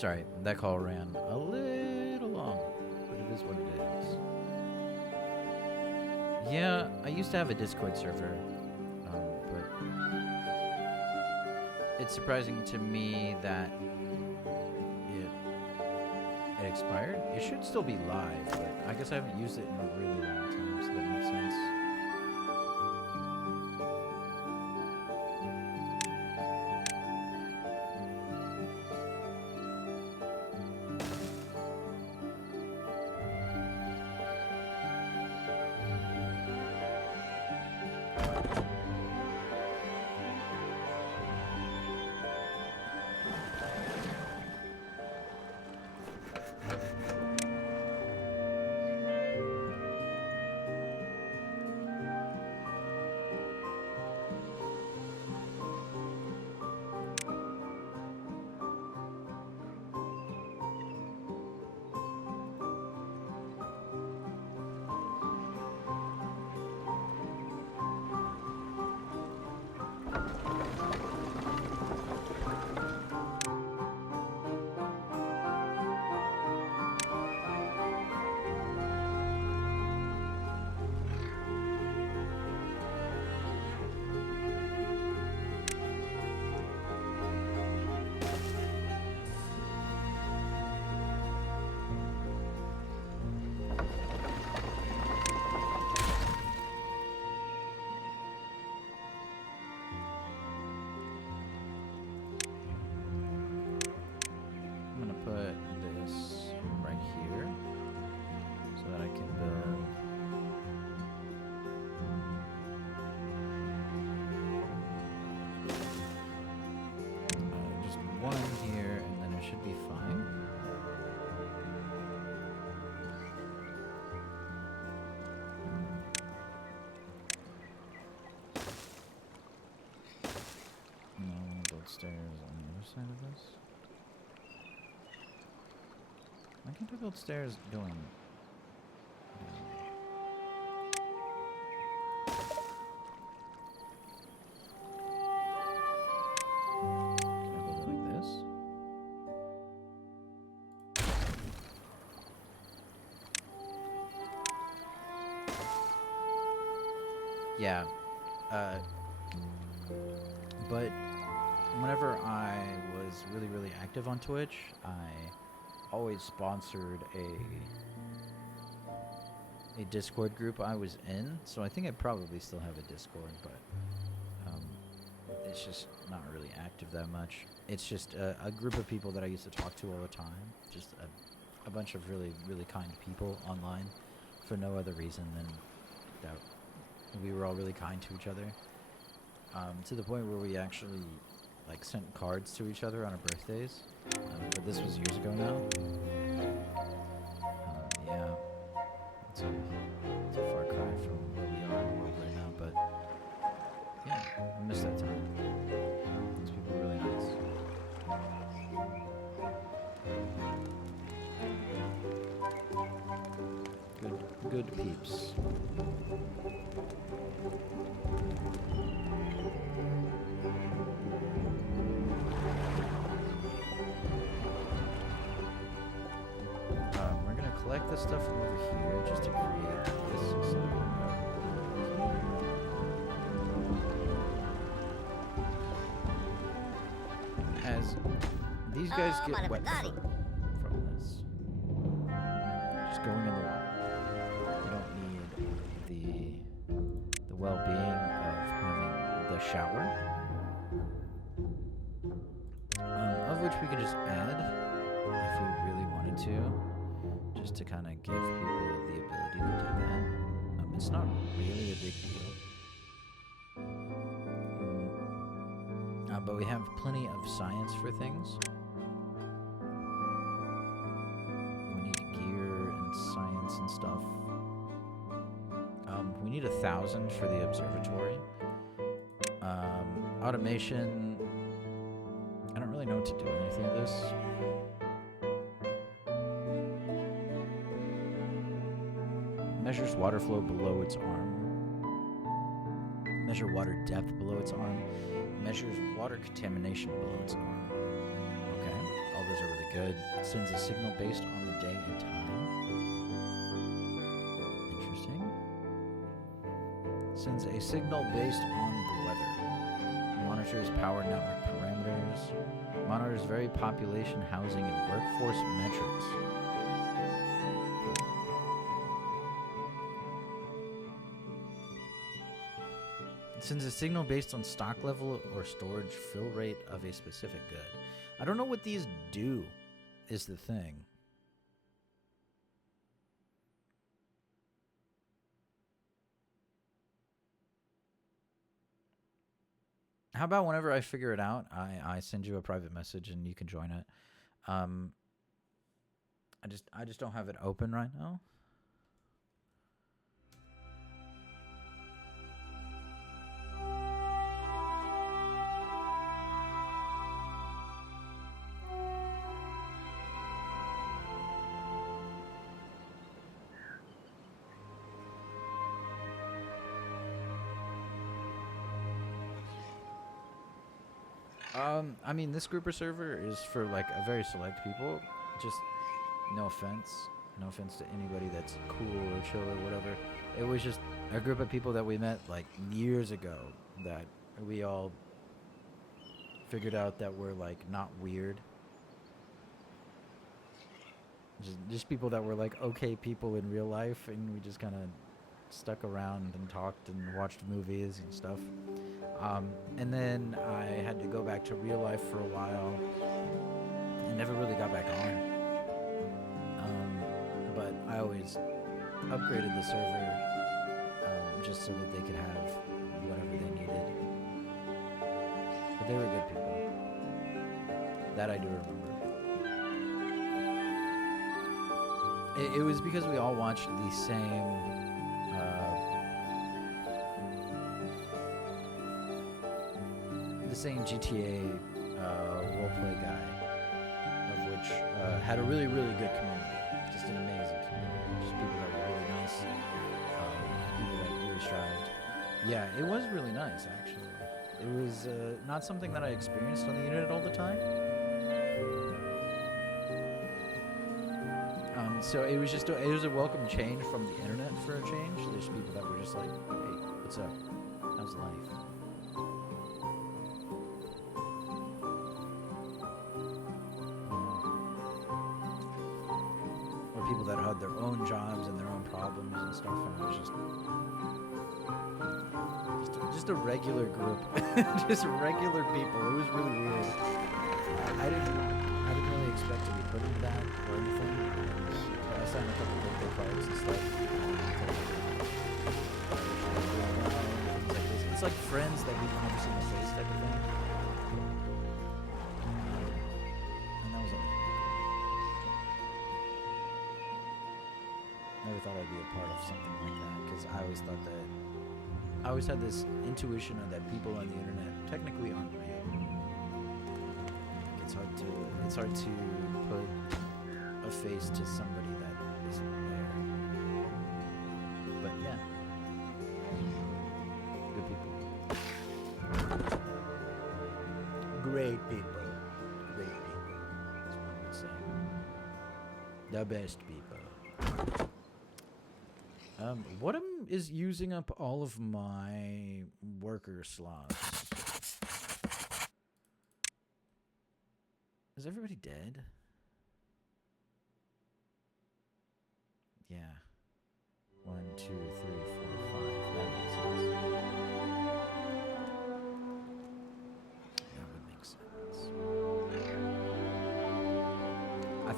Sorry, that call ran a little long, but it is what it is. Yeah, I used to have a Discord server, but it's surprising to me that it expired. It should still be live, but I guess I haven't used it in a really long time, so that makes sense. Stairs on the other side of this. Why can't I build stairs going down? Can I build it like this? Yeah. But whenever I was really active on Twitch, I always sponsored a Discord group I was in. So I think I probably still have a Discord, but it's just not really active that much. It's just a group of people that I used to talk to all the time. Just a bunch of really kind people online for no other reason than that we were all really kind to each other. To the point where we actually sent cards to each other on our birthdays, but this was years ago now. Yeah, it's a far cry from where we are in the world right now, but yeah, I miss that time. Those people were really nice. Good peeps. Collect this stuff from over here just to create this. As these guys get wet from this, just going in the water. You don't need the well-being of having the shower, of which we could just add if we really wanted to. Just to kind of give people the ability to do that. It's not really a big deal. But we have plenty of science for things. We need gear and science and stuff. We need 1,000 for the observatory. Automation. I don't really know what to do with anything of this. Measures water flow below its arm. Measure water depth below its arm. Measures water contamination below its arm. Okay, I'll those are really good. It sends a signal based on the day and time. Interesting. Sends a signal based on the weather. Monitors power network parameters. Monitors various population, housing, and workforce metrics. It sends a signal based on stock level or storage fill rate of a specific good. I don't know what these do, is the thing. How about whenever I figure it out, I send you a private message and you can join it. I just don't have it open right now. I mean, this grouper server is for like a very select people. Just no offense to anybody that's cool or chill or whatever. It was just a group of people that we met like years ago that we all figured out that we're like not weird. Just people that were like okay people in real life, and we just kind of stuck around and talked and watched movies and stuff. And then I had to go back to real life for a while and never really got back on. But I always upgraded the server just so that they could have whatever they needed. But they were good people. That I do remember. It was because we all watched the same GTA roleplay guy, of which had a really, really good community. Just an amazing community. Just people that were really nice. People that really strived. Yeah, it was really nice, actually. It was not something that I experienced on the internet all the time. So it was just it was a welcome change from the internet for a change. There's people that were just like, hey, what's up? How's life? Or people that had their own jobs and their own problems and stuff, and it was just a regular group. Just regular people. It was really weird. I didn't really expect to be put into that or anything. I signed a couple of birthday cards and stuff. It's like friends that we've never seen a face type of thing. And that was all. Never thought I'd be a part of something like that, because I always thought that I always had this intuition of that people on the internet technically aren't real. It's hard to put a face to somebody that isn't there. But yeah, good people, great people, great people. That's what I would say. The best people. What is using up all of my worker slots? Is everybody dead? Yeah. 1, 2, 3, 4, 5. That makes sense. That would make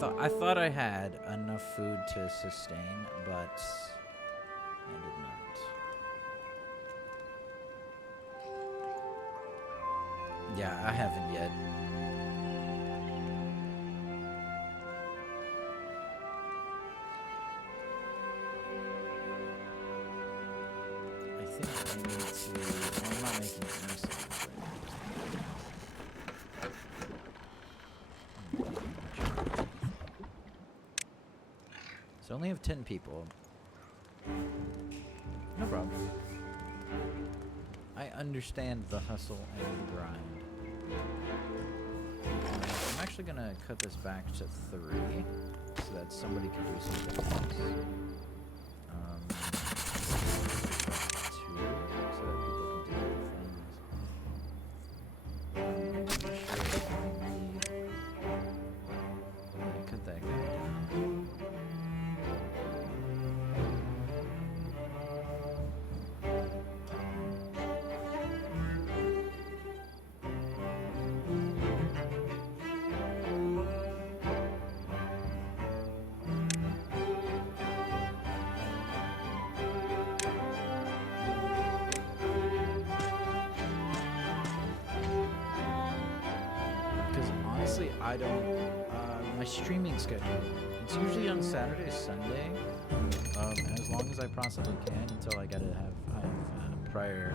sense. I thought I had enough food to sustain, but I did not. Yeah, I haven't yet. I think I need to... Well, I'm not making any sense right now. So I only have 10 people. No problem. I understand the hustle and the grind. I'm actually gonna cut this back to 3 so that somebody can do something else. 2 so that people can do other things. Sure, cut that guy down. Honestly, I don't. My streaming schedule, it's usually on Saturday, Sunday, and as long as I possibly can until I have prior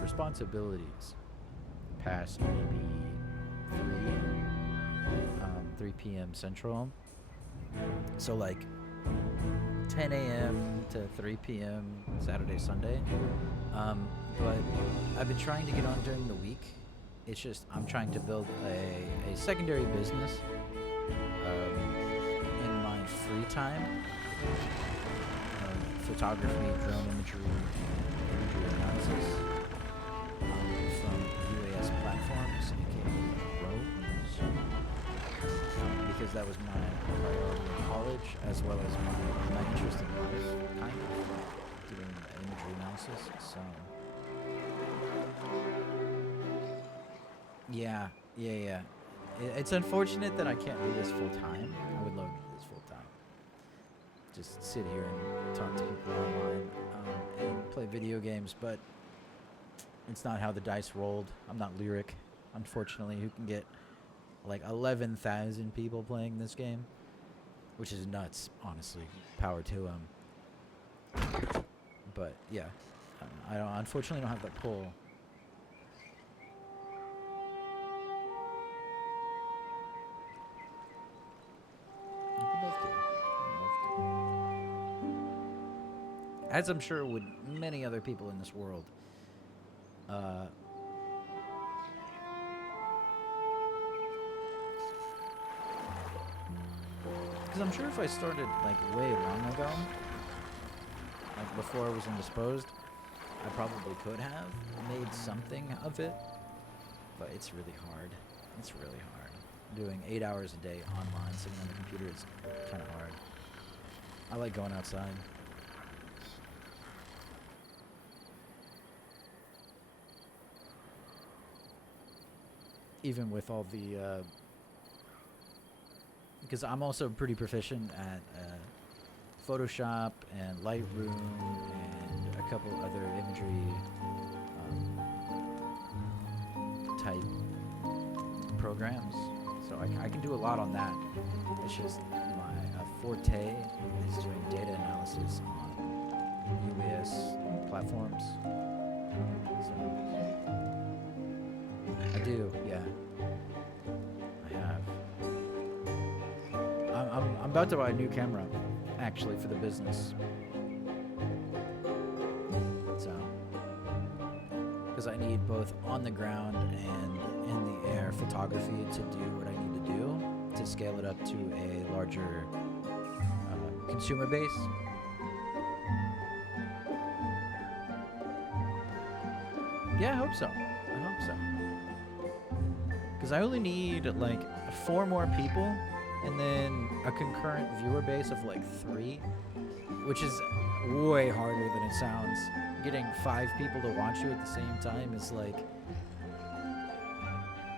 responsibilities past maybe 3 p.m. Central. So like 10 a.m. to 3 p.m. Saturday, Sunday. But I've been trying to get on during the week. It's just I'm trying to build a secondary business in my free time. Photography, drone imagery, and imagery analysis from UAS platforms, aka drones. Because that was my priority in college, as well as my interest in life, kind of, doing imagery analysis. So, yeah. It's unfortunate that I can't do this full time. I would love to do this full time. Just sit here and talk to people online and play video games, but it's not how the dice rolled. I'm not Lyric, unfortunately, who can get like 11,000 people playing this game, which is nuts, honestly. Power to him. But yeah, I unfortunately don't have that pull. As I'm sure would many other people in this world. Because I'm sure if I started like way long ago, like before I was indisposed, I probably could have made something of it. But it's really hard. It's really hard. Doing 8 hours a day online, sitting on the computer is kind of hard. I like going outside. Even with all the because I'm also pretty proficient at Photoshop and Lightroom and a couple other imagery type programs, so I can do a lot on that. It's just my forte is doing data analysis on UAS platforms. So I do, yeah. I have. I'm about to buy a new camera, actually, for the business. So, because I need both on the ground and in the air photography to do what I need to do to scale it up to a larger consumer base. Yeah, I hope so. Because I only need like 4 more people and then a concurrent viewer base of like 3, which is way harder than it sounds. Getting 5 people to watch you at the same time is like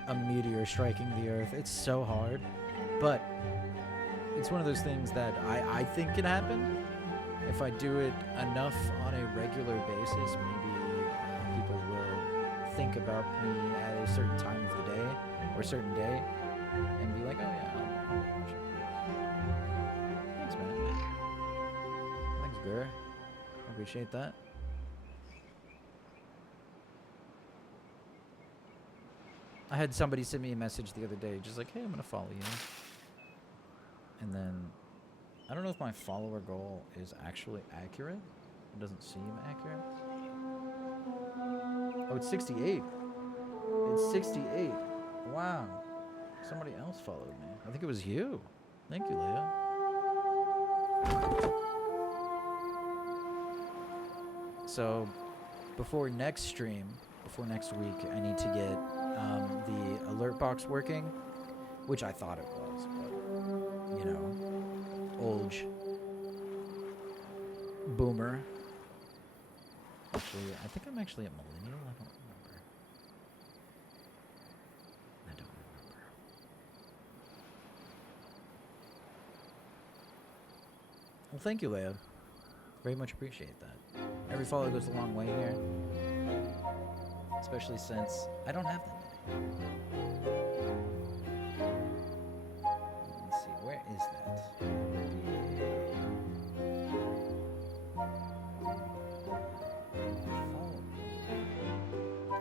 a meteor striking the earth. It's so hard, but it's one of those things that I think can happen. If I do it enough on a regular basis, maybe people will think about me at a certain time of the day or a certain day and be like, oh yeah, I'll watch it. Thanks, man. Thanks, Gur. I appreciate that. I had somebody send me a message the other day, just like, hey, I'm going to follow you. And then, I don't know if my follower goal is actually accurate. It doesn't seem accurate. Oh, it's 68. It's 68. Wow. Somebody else followed me. I think it was you. Thank you, Leah. So, before next stream, before next week, I need to get the alert box working, which I thought it was, but, you know, old boomer. Actually, I think I'm actually a millennial. I don't remember. Well, thank you, Leah. Very much appreciate that. Every follow goes a long way here. Especially since I don't have that many. Let's see, where is that?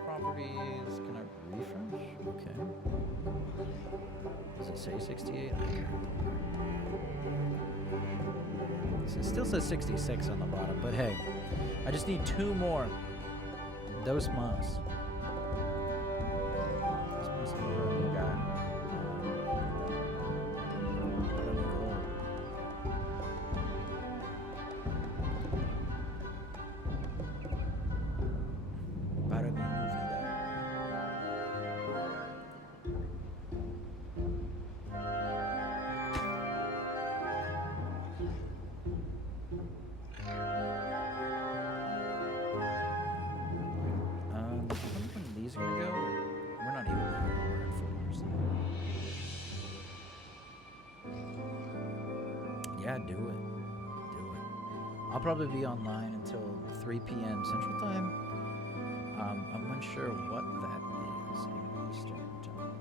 Properties, can I refresh? Okay. Does it say 68? So it still says 66 on the bottom, but hey, I just need 2 more. Dos más. Yeah, do it. I'll probably be online until 3 p.m. Central Time. I'm unsure what that is in Eastern Time.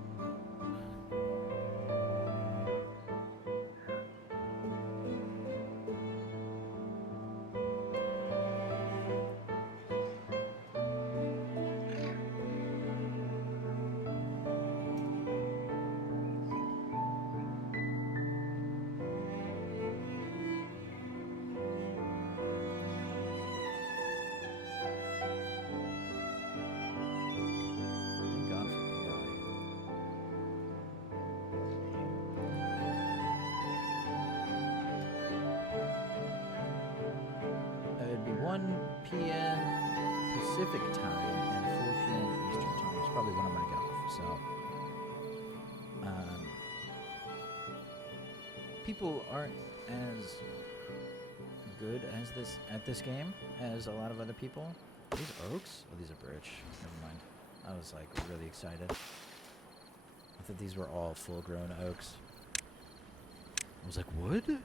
p.m. Pacific time and 4 p.m. Eastern time. It's probably when I'm gonna get off. So, people aren't as good as at this game as a lot of other people. Are these oaks? Oh, these are birch. Never mind. I was like really excited. I thought these were all full-grown oaks. I was like, wood?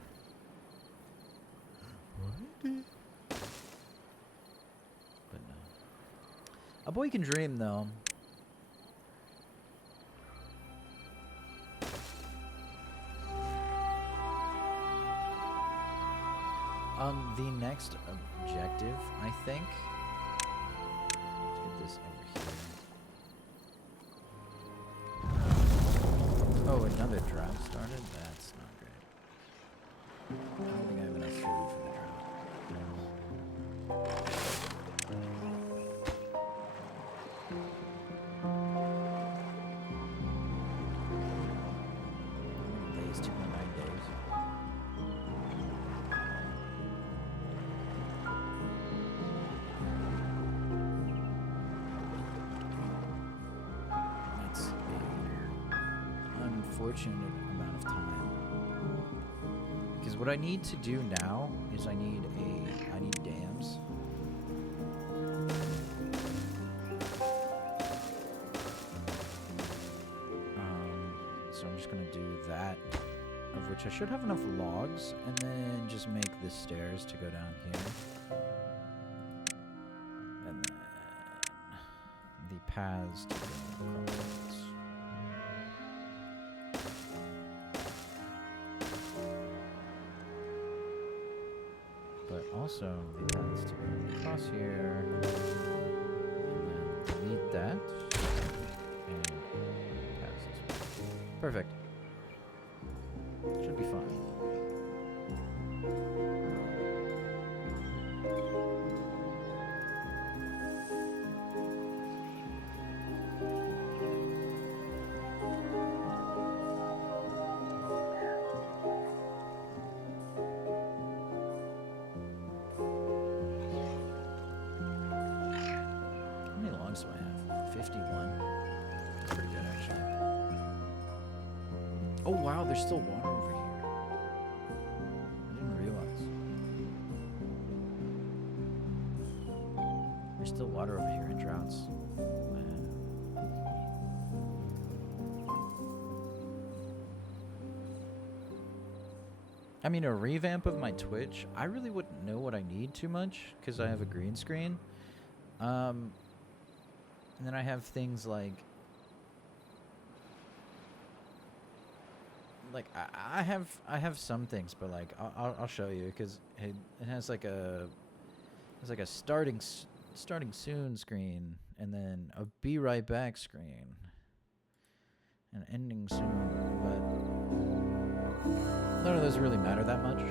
What? But no. A boy can dream, though. The next objective, I think. Let's get this over here. Oh, another drought started? That's not great. I don't think I have enough food for the drought. Days, 2.9 days. That's an unfortunate amount of time. Because what I need to do now is I need dams. So I'm just gonna do that, of which I should have enough logs, and then just make the stairs to go down here. And then the paths to go across. But also the paths to go across here, and then delete that, and paths this way. Perfect. Should be fine. 51. That's pretty good, actually. Oh, wow, there's still water over here. I didn't realize. There's still water over here in droughts. I mean, a revamp of my Twitch, I really wouldn't know what I need too much because I have a green screen. And then I have things like I have some things, but like I'll show you because it has like a starting soon screen and then a be right back screen and ending soon, but none of those really matter that much.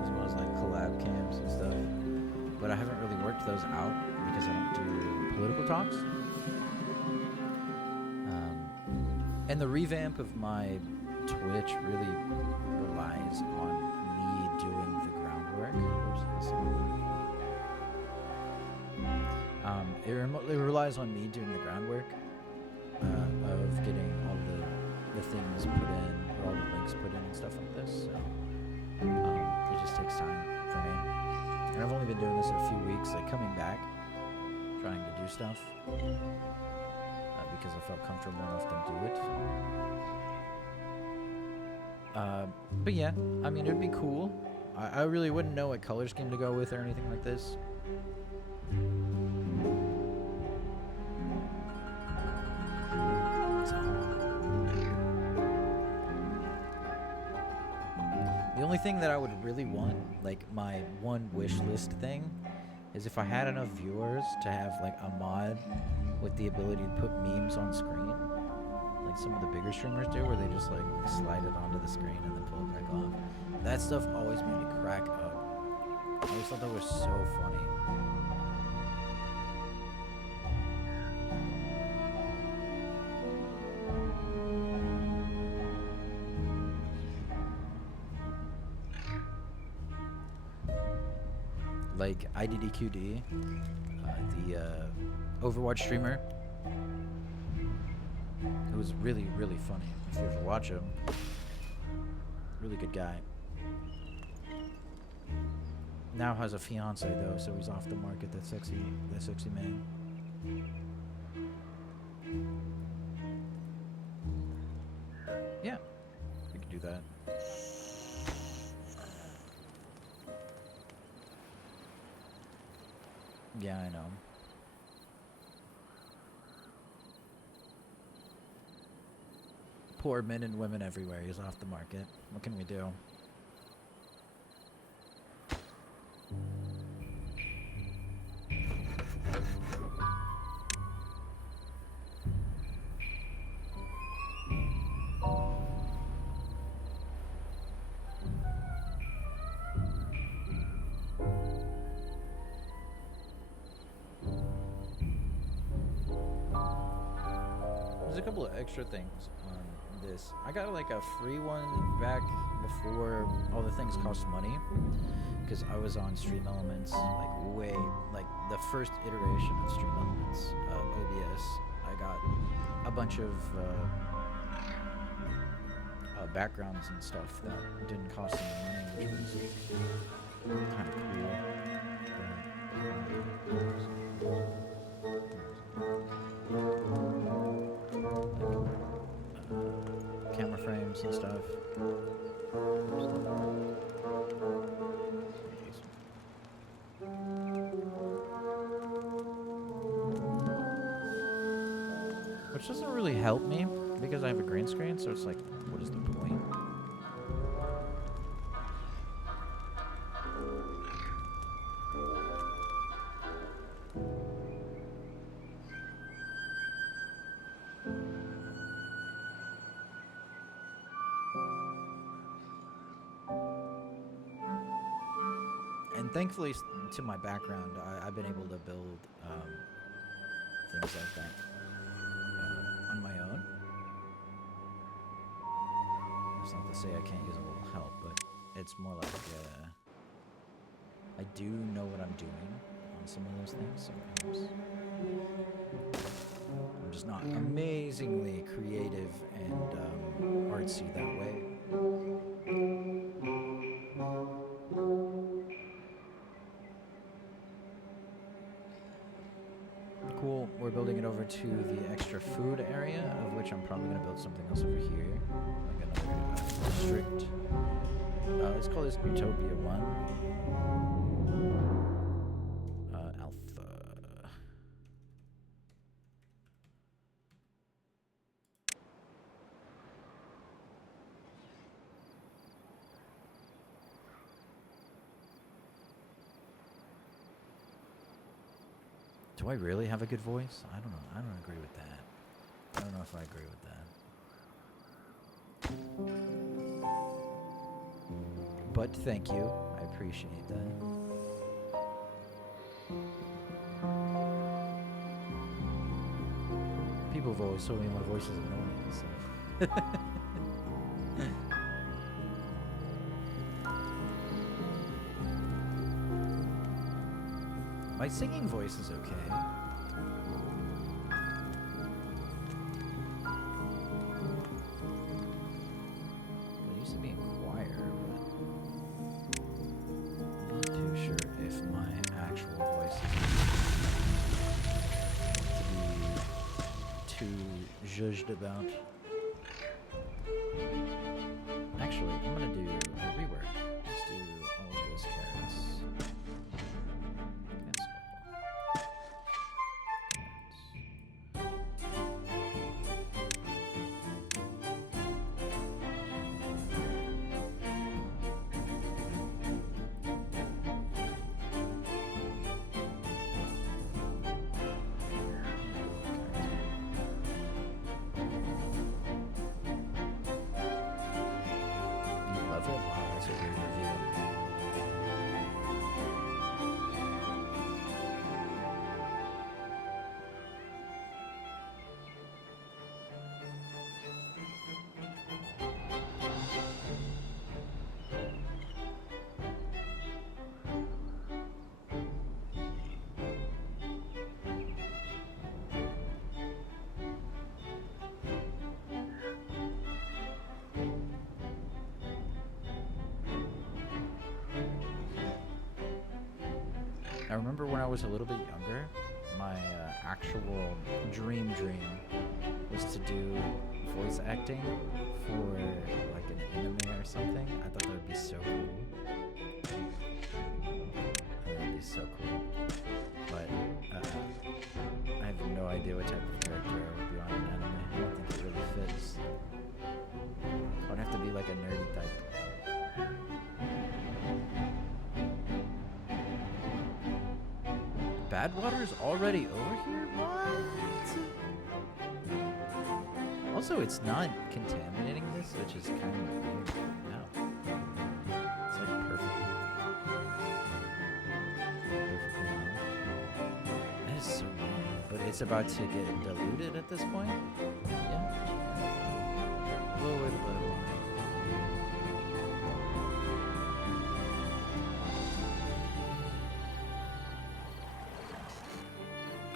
As well as like collab cams and stuff, but I haven't really worked those out because I don't do political talks. And the revamp of my Twitch really relies on me doing the groundwork. It relies on me doing the groundwork of getting all the things put in, or all the links put in and stuff like this. So it just takes time for me. And I've only been doing this a few weeks, like coming back, trying to do stuff. Because I felt comfortable enough to do it. But yeah, I mean, it'd be cool. I really wouldn't know what color scheme to go with or anything like this. The only thing that I would really want, like my one wish list thing, is if I had enough viewers to have like a mod with the ability to put memes on screen, like some of the bigger streamers do, where they just like slide it onto the screen and then pull it back off. That stuff always made me crack up. I always thought that was so funny. Like IDDQD, the Overwatch streamer, who was really, really funny. If you ever watch him, really good guy. Now has a fiance though, so he's off the market. That sexy man. Yeah, we could do that. Yeah, I know. Poor men and women everywhere. He's off the market. What can we do? There's a couple of extra things on this. I got like a free one back before all the things cost money, because I was on Stream Elements like the first iteration of Stream Elements, OBS. I got a bunch of backgrounds and stuff that didn't cost any money, which was kind of cool. Camera frames and stuff. Which doesn't really help me because I have a green screen, so it's like, what is the point? And thankfully, to my background, I've been able to build things like that on my own. That's not to say I can't use a little help, but it's more like I do know what I'm doing on on some of those things, so it helps. I'm just not amazingly creative and artsy that way. Cool. We're building it over to the extra food area, of which I'm probably going to build something else over here. Like another district. Let's call this Utopia 1. Alpha. Do I really have a good voice? I don't know. I don't agree with that. I don't know if I agree with that. But thank you. I appreciate that. People have always told me my voice is annoying, so. My singing voice is okay. I used to be in choir, but I'm not too sure if my actual voice is to be too judged about. Actually, I'm gonna do a rework. Let's do all of those carrots. I remember when I was a little bit younger, my actual dream was to do voice acting for like an anime or something. I thought that would be so cool. That would be so cool. But I have no idea what type of character I would be on an anime. I don't think it really fits. I would have to be like a nerdy type. Badwater's already over here? What? Also, it's not contaminating this, which is kind of weird. No. It's like perfect. That is so weird. But it's about to get diluted at this point? Yeah. Blow away the blood.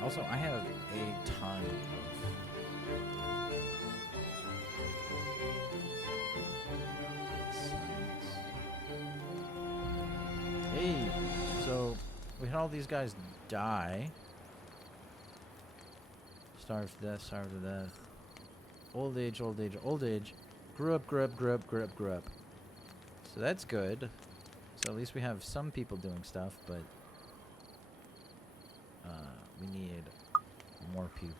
Also, I have a ton of science. Hey, so we had all these guys die. Starve to death, starve to death. Old age, old age, old age. Grew up, grew up, grew up, grew up, grew up. So that's good. So at least we have some people doing stuff, but we need more people.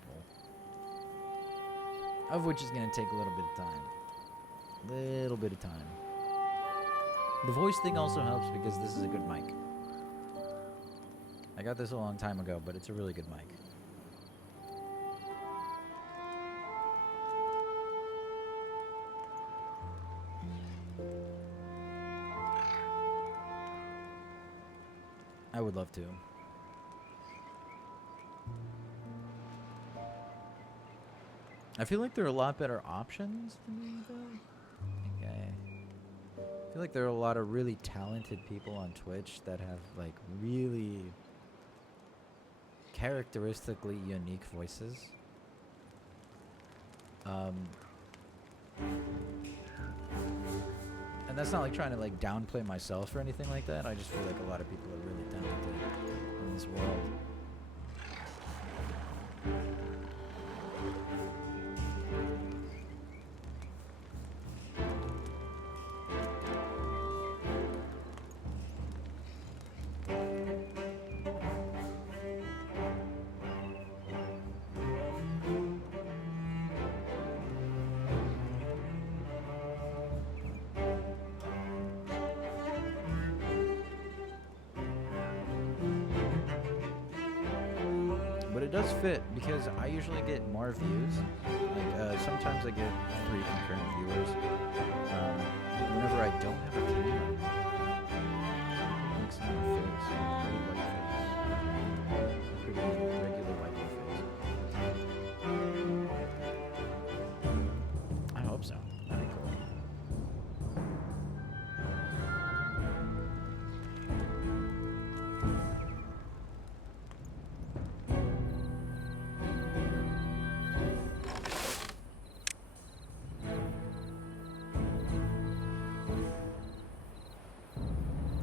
Of which is going to take a little bit of time. Little bit of time. The voice thing also helps because this is a good mic. I got this a long time ago, but it's a really good mic. I would love to. I feel like there are a lot better options than me, though. Okay. I feel like there are a lot of really talented people on Twitch that have, like, really characteristically unique voices. And that's not like trying to like downplay myself or anything like that. I just feel like a lot of people are really talented in this world. But it does fit because I usually get more views. Like sometimes I get 3 concurrent viewers. Whenever I don't have a team, makes my face pretty white face, pretty regular white face. I hope so. That'd be cool.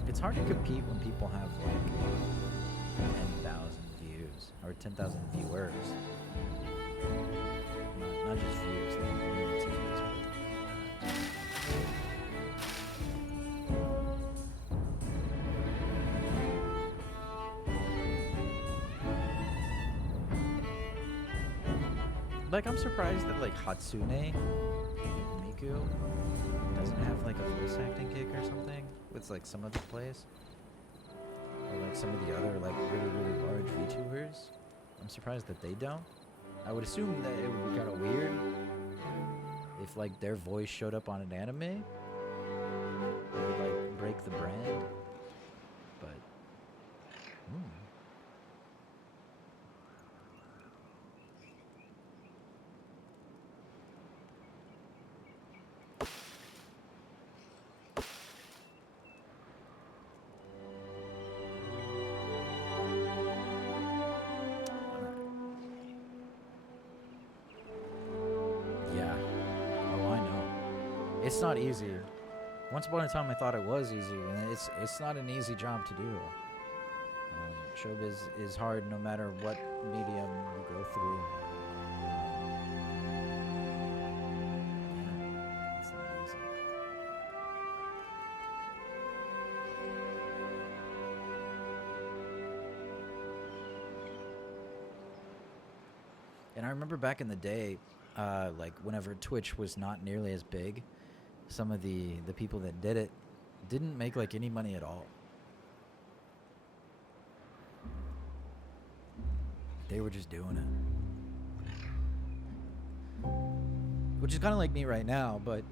It's hard to compete when people have like 10,000 views or 10,000 viewers. Not just views, like millions of views. Like I'm surprised that like Hatsune Miku doesn't have like a voice acting gig or something with like some of the plays, or like some of the other like really large VTubers. I'm surprised that they don't. I would assume that it would be kind of weird if like their voice showed up on an anime. It would like break the brand, but yeah. Oh, I know. It's not easy. Once upon a time, I thought it was easy, and it's not an easy job to do. Showbiz is hard no matter what medium you go through. Yeah, it's not easy. And I remember back in the day, like whenever Twitch was not nearly as big, some of the people that did it didn't make like any money at all. They were just doing it. Which is kind of like me right now, but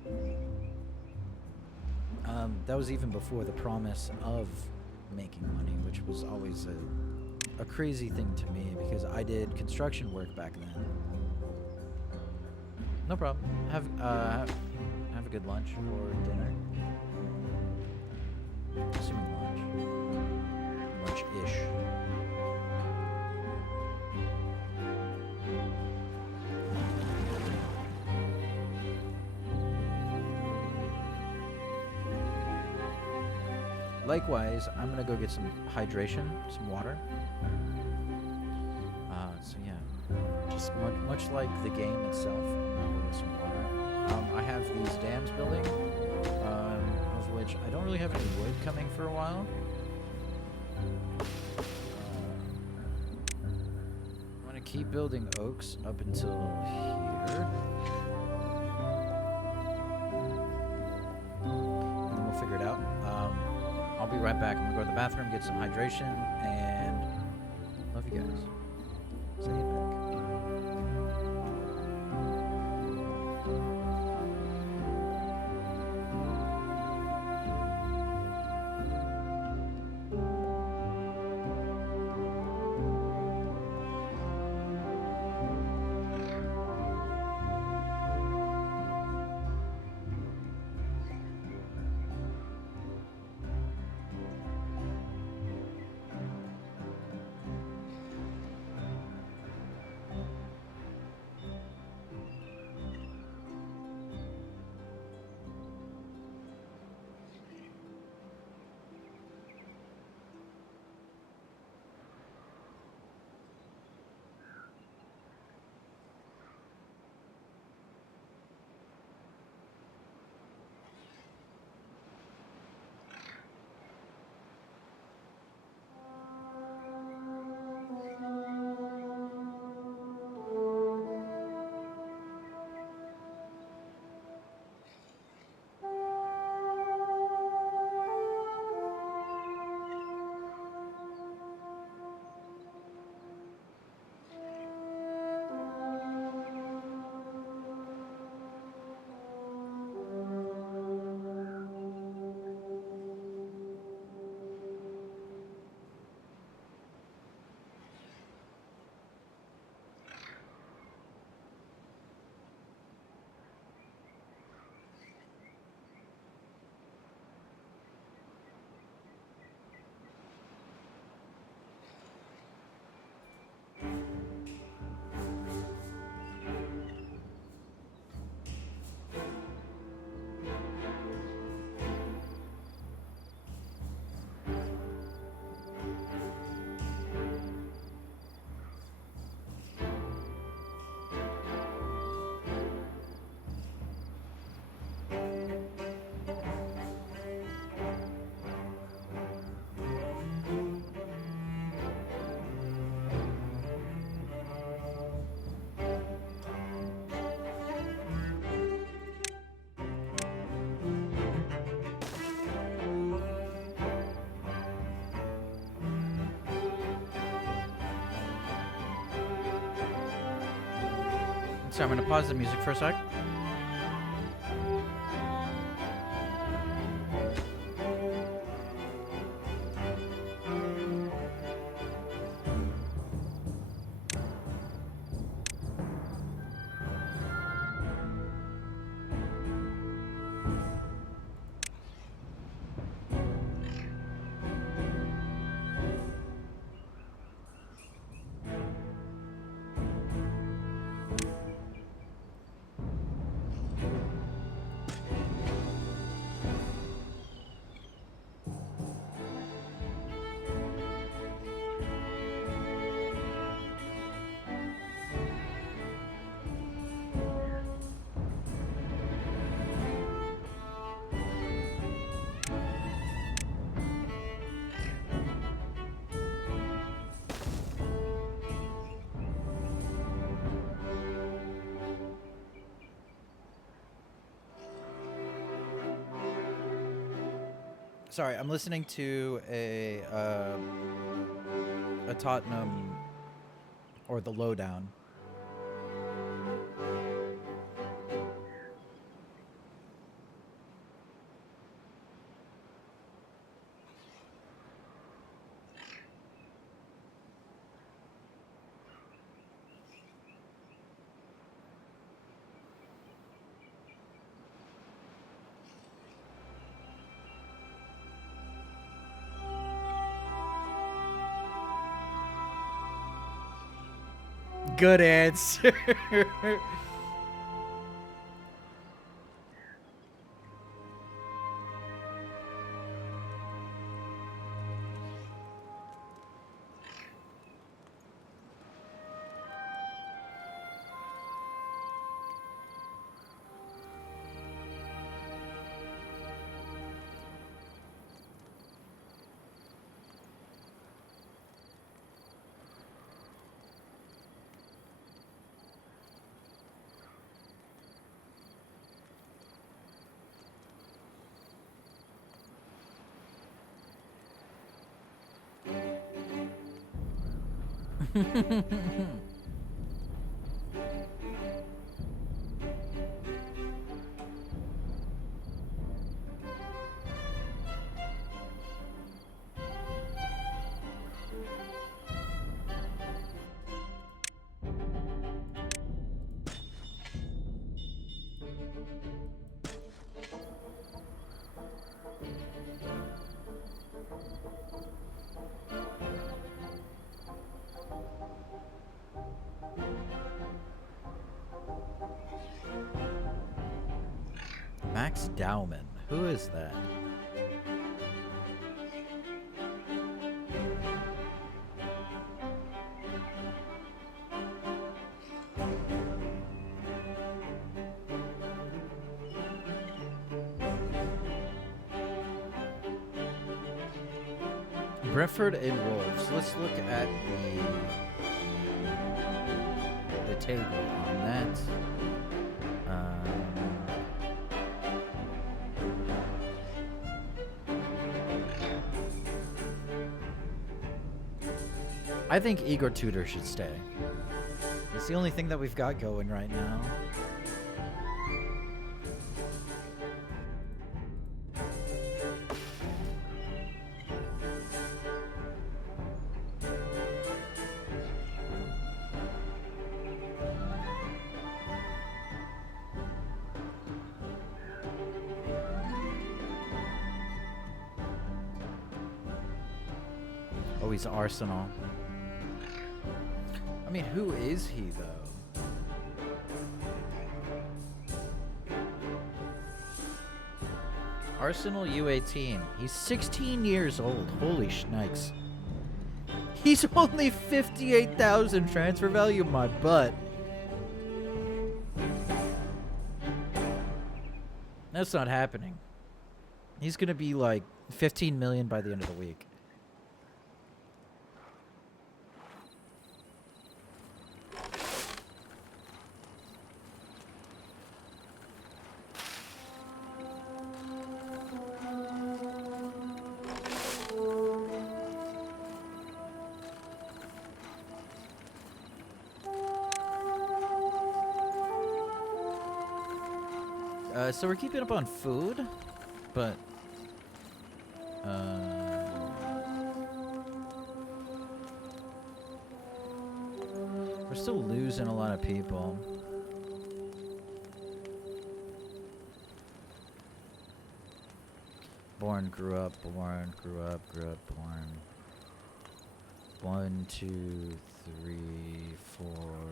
that was even before the promise of making money, which was always a crazy thing to me because I did construction work back then. No problem. Have a good lunch or dinner. Assuming lunch. Lunch-ish. Likewise, I'm gonna go get some hydration, some water. So yeah, just much like the game itself, I'm gonna go get some water. I have these dams building, of which I don't really have any wood coming for a while. I'm gonna keep building oaks up until here. And then we'll figure it out. I'll be right back. I'm gonna go to the bathroom, get some hydration, and love you guys. See you back. So I'm gonna pause the music for a sec. Sorry, I'm listening to a Tottenham or the Lowdown. Good answer. Max Dowman. Who is that? Brentford and Wolves. Let's look at the table on that. I think Igor Tudor should stay. It's the only thing that we've got going right now. Oh, he's Arsenal. I mean, who is he, though? Arsenal U18. He's 16 years old. Holy shnikes. He's only 58,000 transfer value, my butt. That's not happening. He's going to be like 15 million by the end of the week. So we're keeping up on food, but we're still losing a lot of people. Born, grew up, born, grew up, born. 1, 2, 3, 4,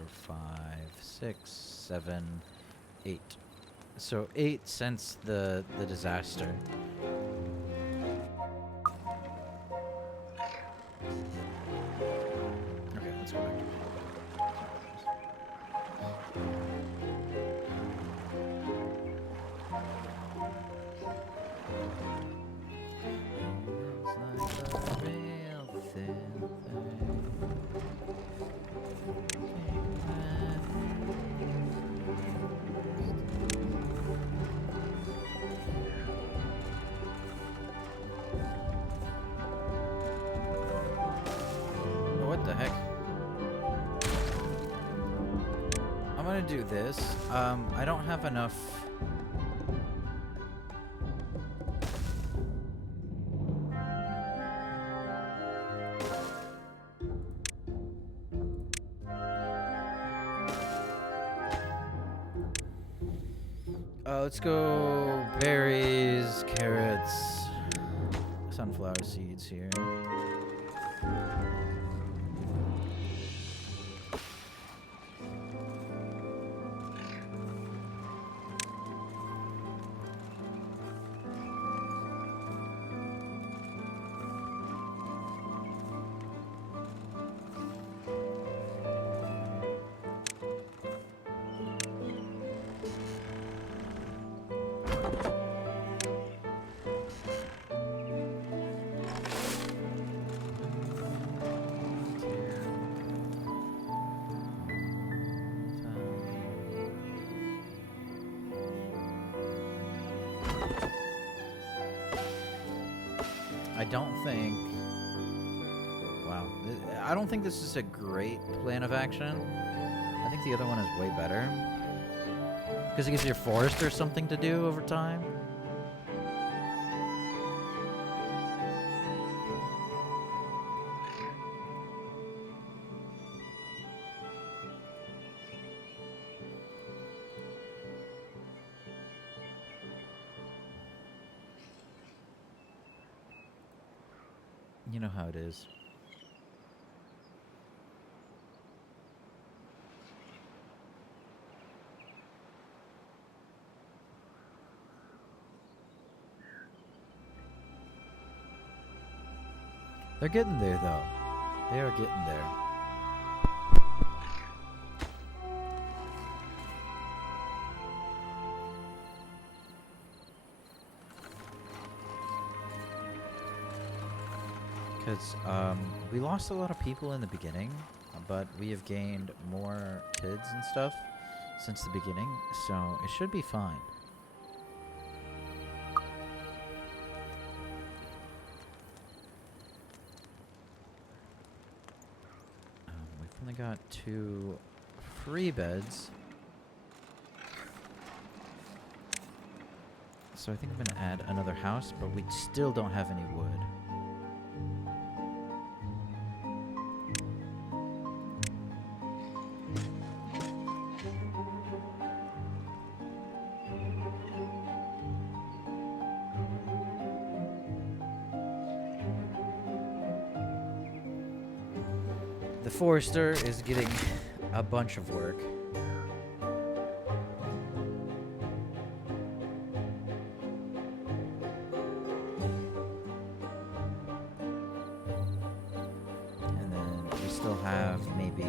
5, 6, 7, 8. So 8 since the disaster. Okay, let's go back to what the heck? I'm gonna do this. I don't have enough. Let's go berries, carrots, sunflower seeds here. I don't think... Wow. I don't think this is a great plan of action. I think the other one is way better. Because it gives your forester something to do over time. You know how it is. They're getting there, though. They are getting there. Because we lost a lot of people in the beginning, but we have gained more kids and stuff since the beginning, so it should be fine. We've only got 2 free beds. So I think I'm going to add another house, but we still don't have any wood. The forester is getting a bunch of work. And then we still have maybe, I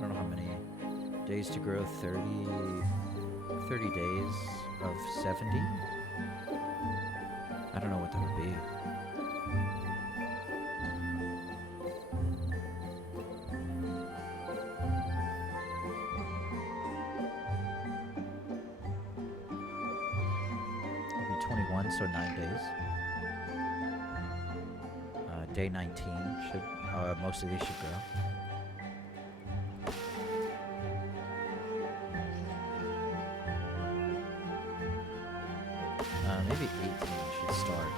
don't know how many days to grow, 30 days of 70? I don't know what that would be. So 9 days. Day 19 should, most of these should grow. Maybe 18 should start.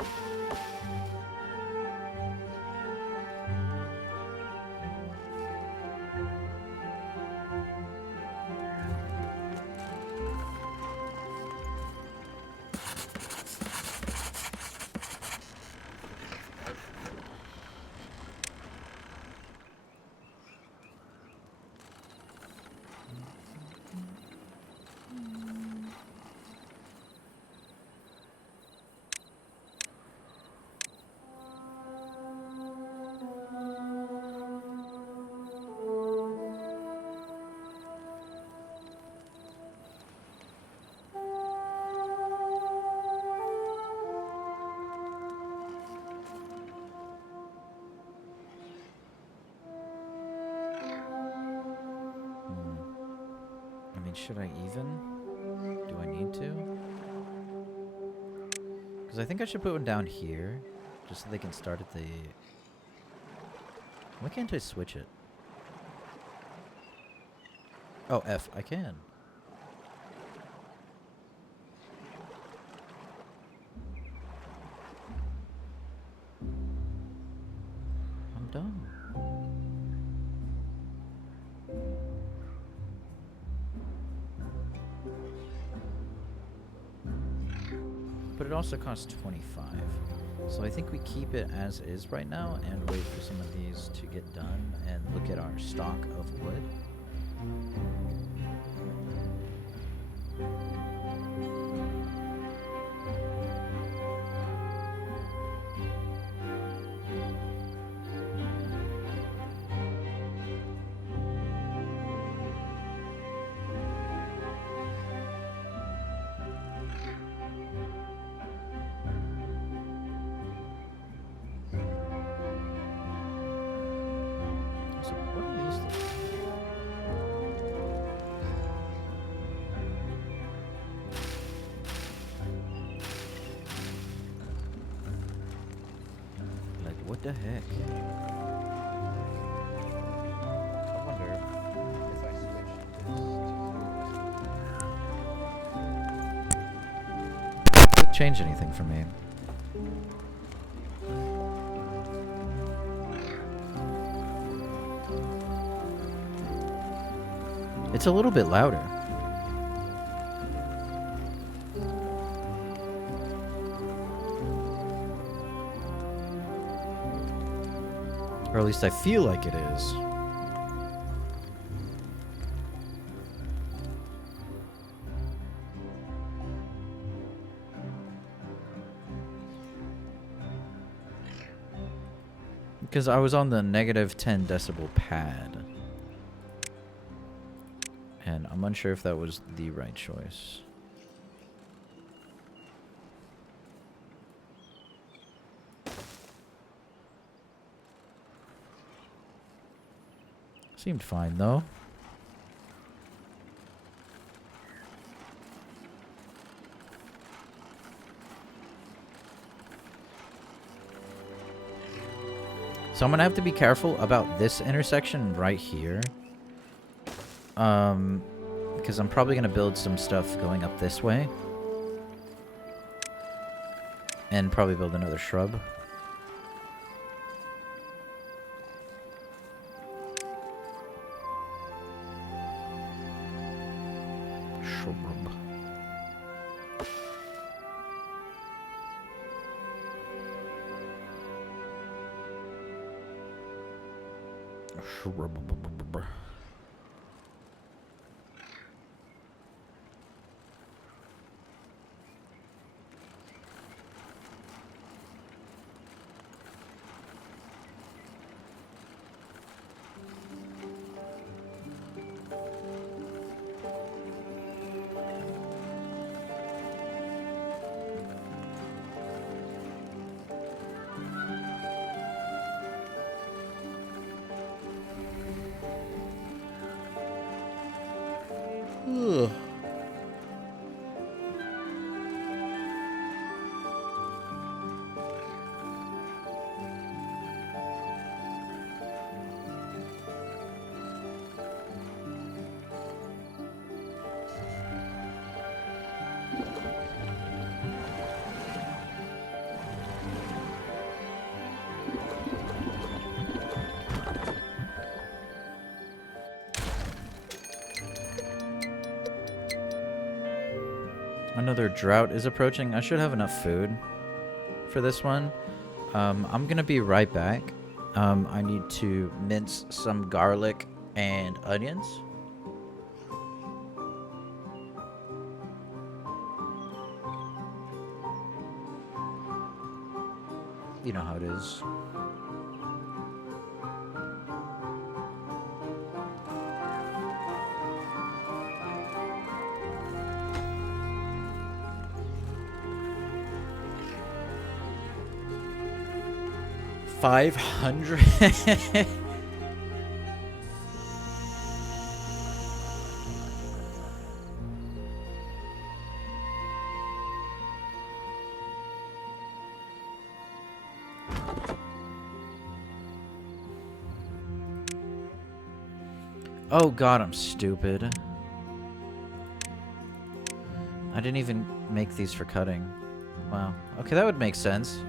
I mean, should I even? Do I need to? Because I think I should put one down here, just so they can start at the... Why can't I switch it? Oh, F. I can. I'm done. But it also costs 25. So I think we keep it as is right now and wait for some of these to get done and look at our stock of wood. So what are these things? Like, what the heck? I wonder if I switch this Does it change anything for me? It's a little bit louder. Or at least I feel like it is. Because I was on the negative 10 decibel pad. And I'm unsure if that was the right choice. Seemed fine though. So I'm gonna have to be careful about this intersection right here. Because I'm probably gonna build some stuff going up this way. And probably build another shrub. Shrub. Shrub. Another drought is approaching. I should have enough food for this one. I'm gonna be right back. I need to mince some garlic and onions. You know how it is. $500. Oh god, I'm stupid. I didn't even make these for cutting. Wow. Okay, that would make sense.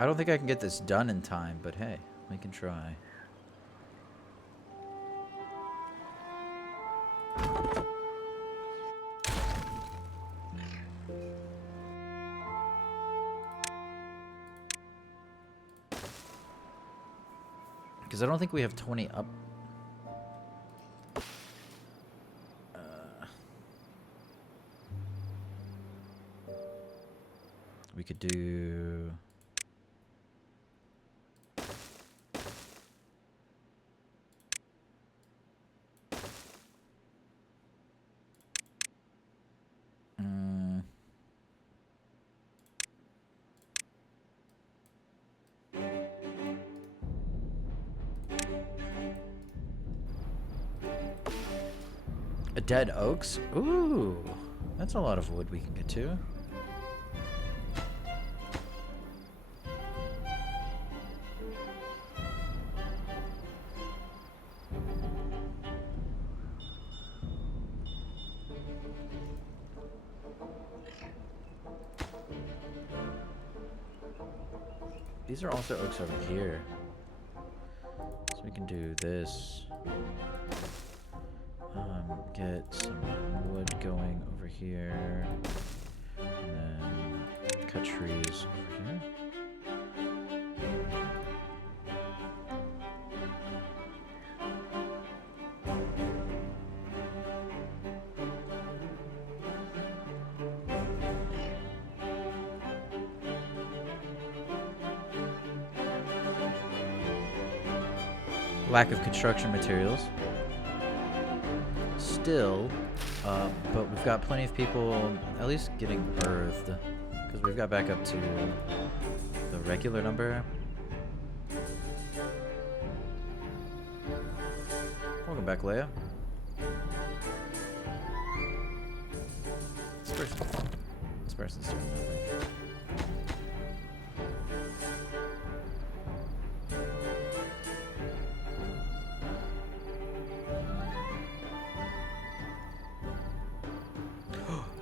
I don't think I can get this done in time, but hey, we can try. Because I don't think we have 20 up. We could do... A dead oaks? Ooh, that's a lot of wood we can get to. These are also oaks over here. So we can do this. Get some wood going over here. And then cut trees over here. Lack of construction materials. Still, but we've got plenty of people at least getting birthed, because we've got back up to the regular number. Welcome back, Leia. This person's doing nothing.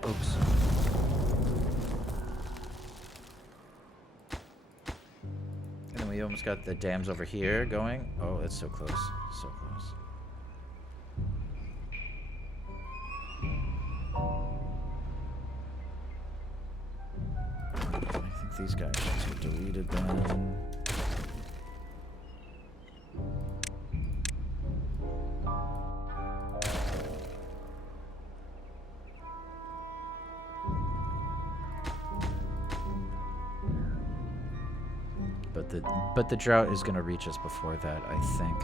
Oops. And then we almost got the dams over here going. Oh, it's so close. So close. I think these guys should get deleted then. But the drought is gonna reach us before that, I think.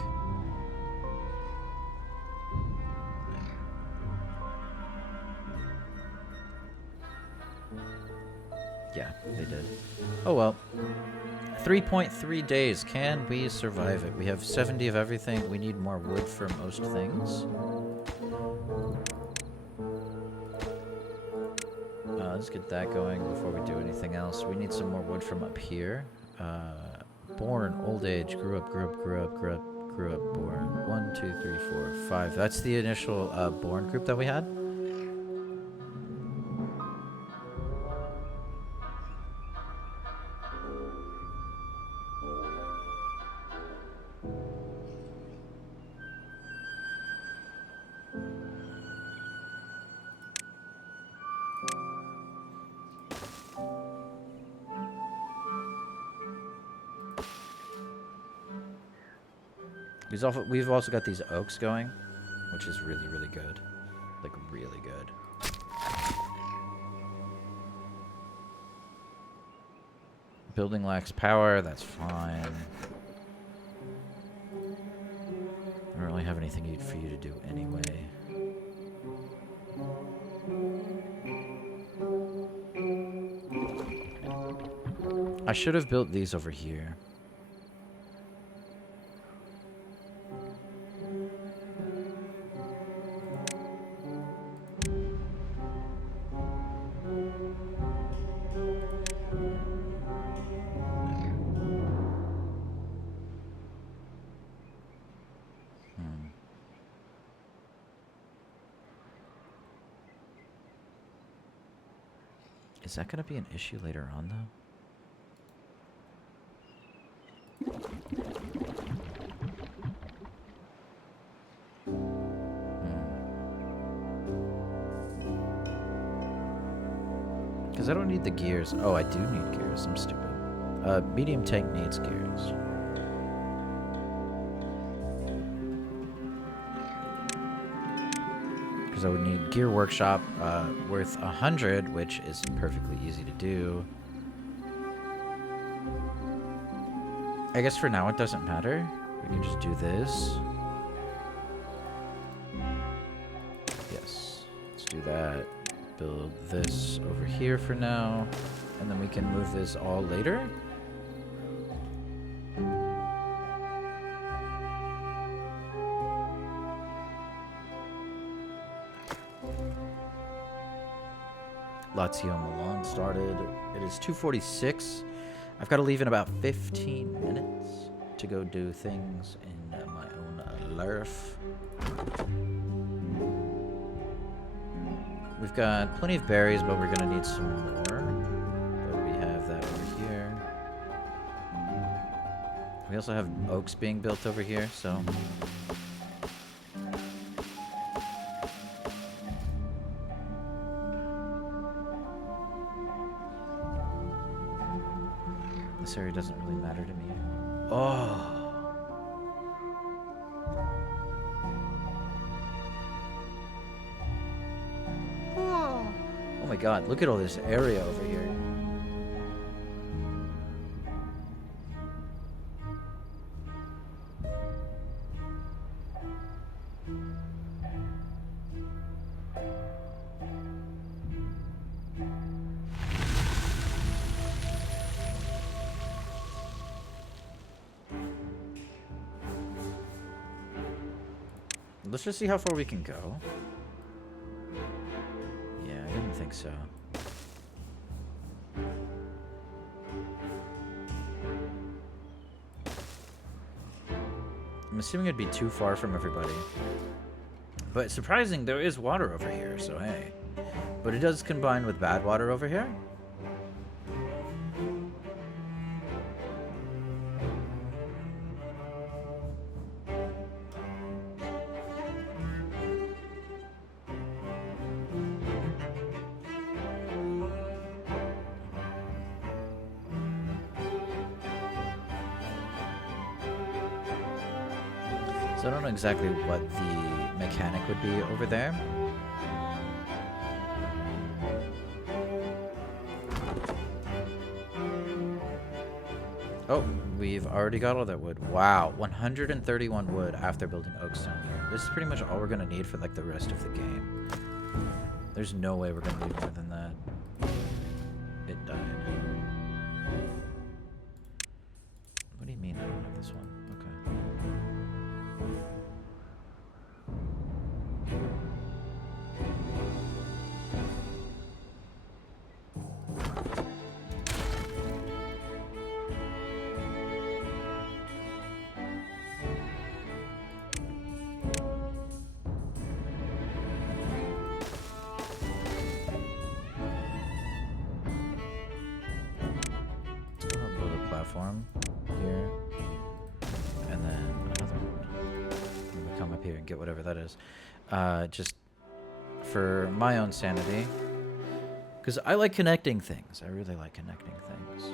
Yeah, they did. Oh well. 3.3 days. Can we survive it? We have 70 of everything. We need more wood for most things. Let's get that going before we do anything else. We need some more wood from up here. Born, old age, grew up, born. 1, 2, 3, 4, 5. That's the initial born group that we had. We've also got these oaks going, which is really, really good. Like, really good. Building lacks power, that's fine. I don't really have anything for you to do anyway. I should have built these over here. Is that going to be an issue later on, though? Because I don't need the gears. Oh, I do need gears. I'm stupid. Medium tank needs gears. Because I would need gear workshop worth 100, which is perfectly easy to do. I guess for now it doesn't matter. We can just do this. Yes, let's do that. Build this over here for now, and then we can move this all later. Lazio Milan started. It is 2:46. I've got to leave in about 15 minutes to go do things in my own LARF. We've got plenty of berries, but we're going to need some more. But we have that over here. We also have oaks being built over here, so... This area doesn't really matter to me. Oh! Oh my god, look at all this area over here. Let's just see how far we can go. Yeah, I didn't think so. I'm assuming it'd be too far from everybody. But it's surprising, there is water over here, so hey. But it does combine with bad water over here. So I don't know exactly what the mechanic would be over there. Oh, we've already got all that wood. Wow, 131 wood after building oak stone here. This is pretty much all we're going to need for like the rest of the game. There's no way we're going to need more than that. It died. up here and get whatever that is. Just for my own sanity. Because I like connecting things. I really like connecting things.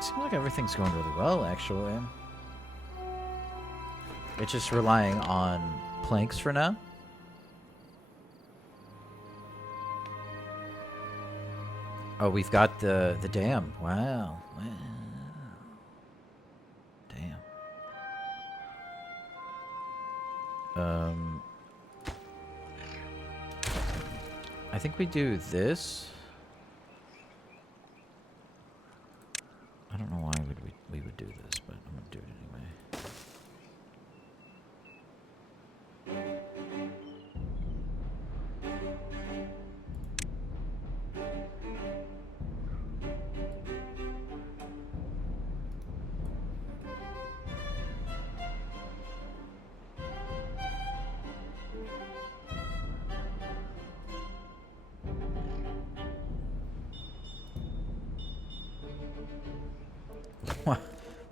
Seems like everything's going really well, actually. It's just relying on planks for now. Oh, we've got the dam. Wow. Wow. Damn. I think we do this. I don't know why we would do this, but I'm gonna do it anyway.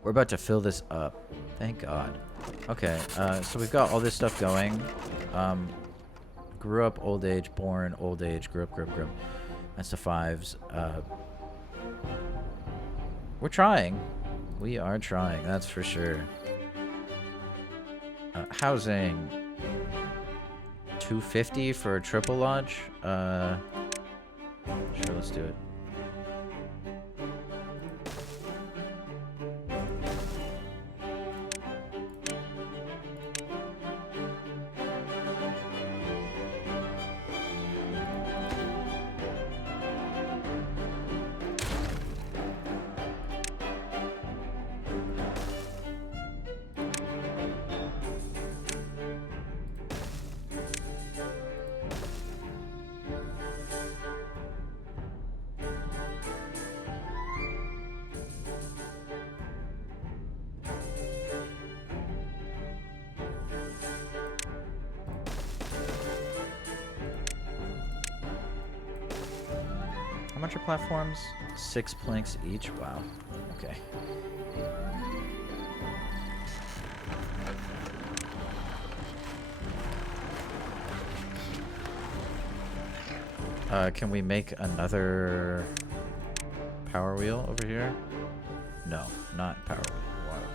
We're about to fill this up. Thank God. Okay, so we've got all this stuff going. Grew up, old age, born, old age, grew up. That's the 5s. We're trying. We are trying, that's for sure. Housing. 250 for a triple lodge. Sure, let's do it. How much are platforms? 6 planks each? Wow. Okay. Can we make another power wheel over here? No, not power wheel. Water.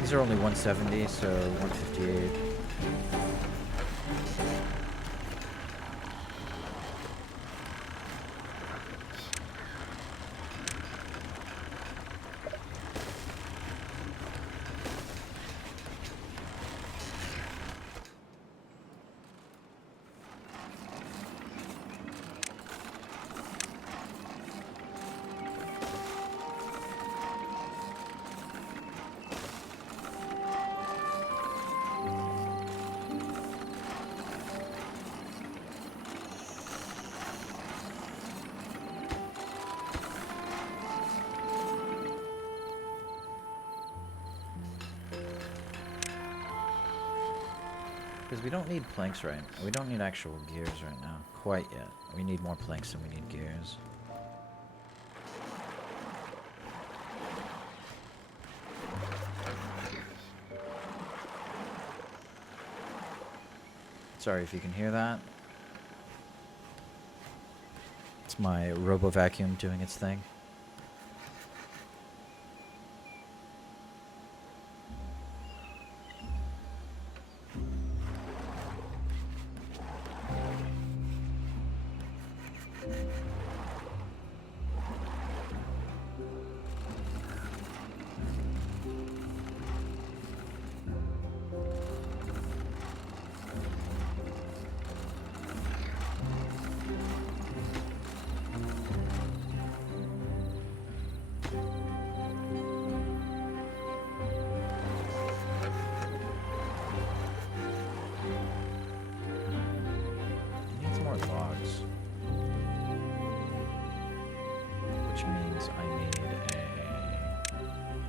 These are only 170, so 158. Because we don't need planks right now. We don't need actual gears right now. Quite yet. We need more planks than we need gears. Sorry if you can hear that. It's my robo vacuum doing its thing.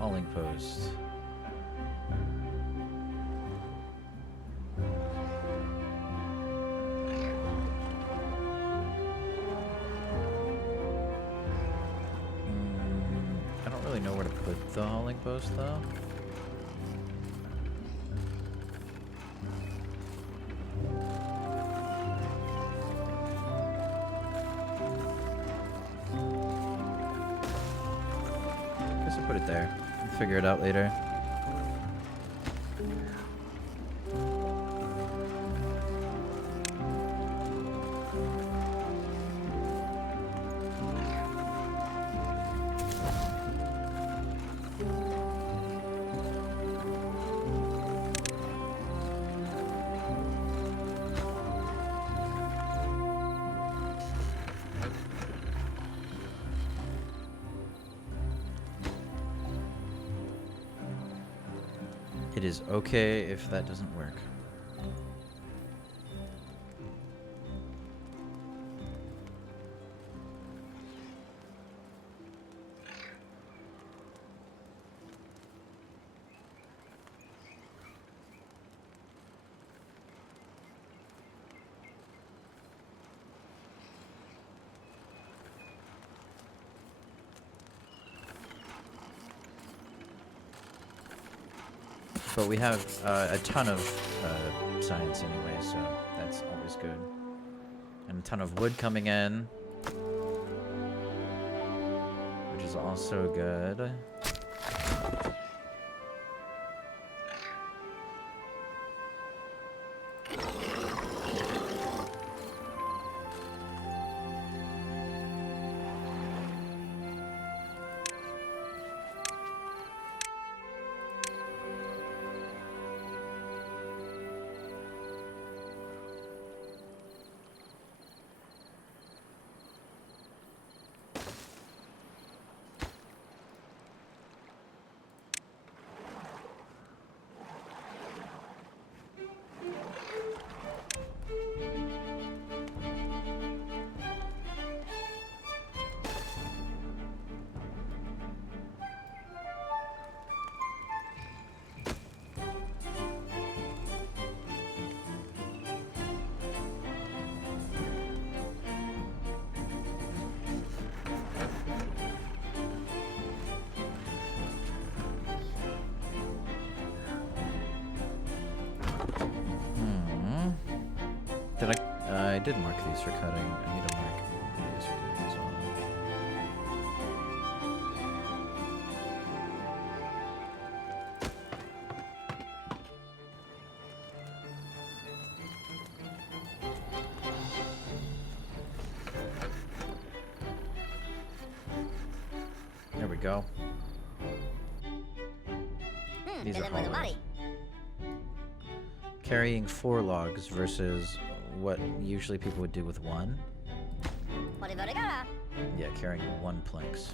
Hauling post. I don't really know where to put the hauling post though. Guess I'll put it there. I'll figure it out later. It is okay if that doesn't work. But we have a ton of science anyway, so that's always good. And a ton of wood coming in, which is also good. I did mark these for cutting. I need to mark these for cutting as well. There we go. These are haulers. Carrying 4 logs versus what usually people would do with 1. Yeah, carrying 1 planks.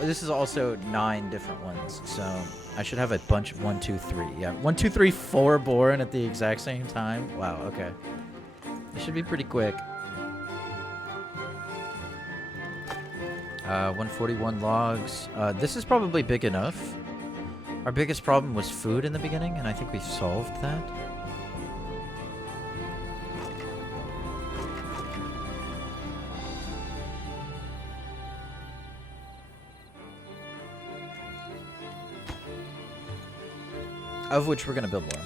This is also 9 different ones, so I should have a bunch of 1, 2, 3. Yeah, 1, 2, 3, 4 born at the exact same time. Wow, okay. It should be pretty quick. 141 logs. This is probably big enough. Our biggest problem was food in the beginning, and I think we've solved that. Of which we're going to build more.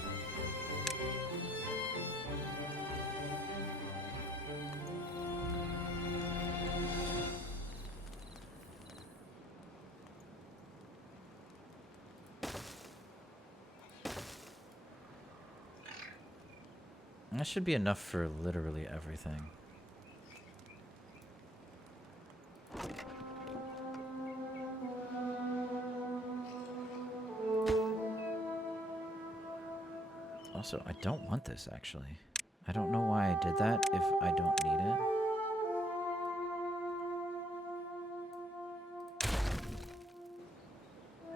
That should be enough for literally everything. Also, I don't want this, actually. I don't know why I did that if I don't need it.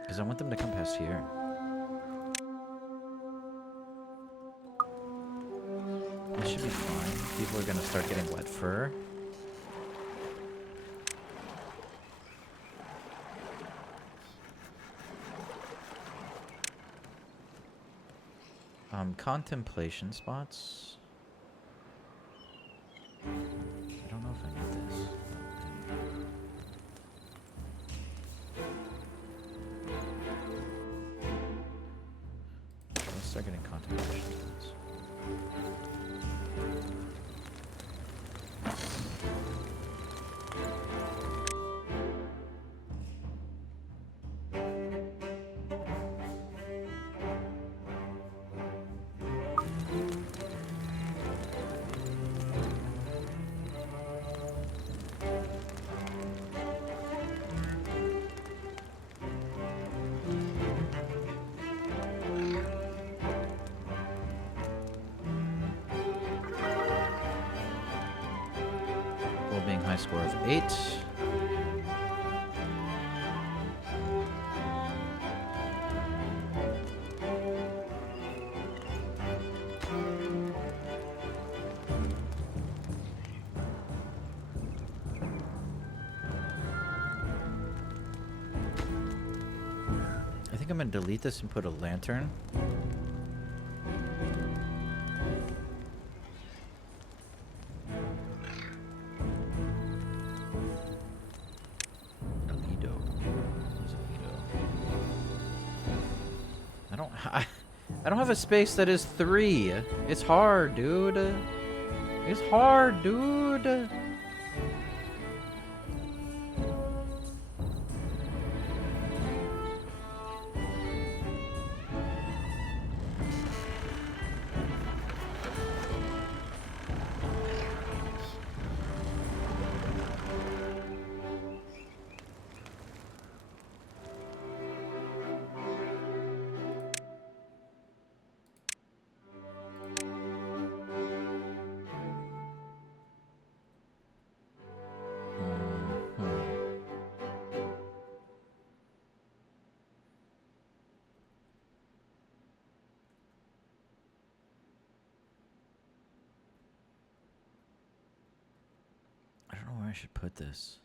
Because I want them to come past here. It should be fine. People are going to start getting wet fur. Contemplation spots. I don't know if I need this. Let's start getting contemplation spots. Well-being high score of 8. I think I'm gonna delete this and put a lantern. I don't have a space that is 3. It's hard, dude. It's hard, dude. I don't know where I should put this.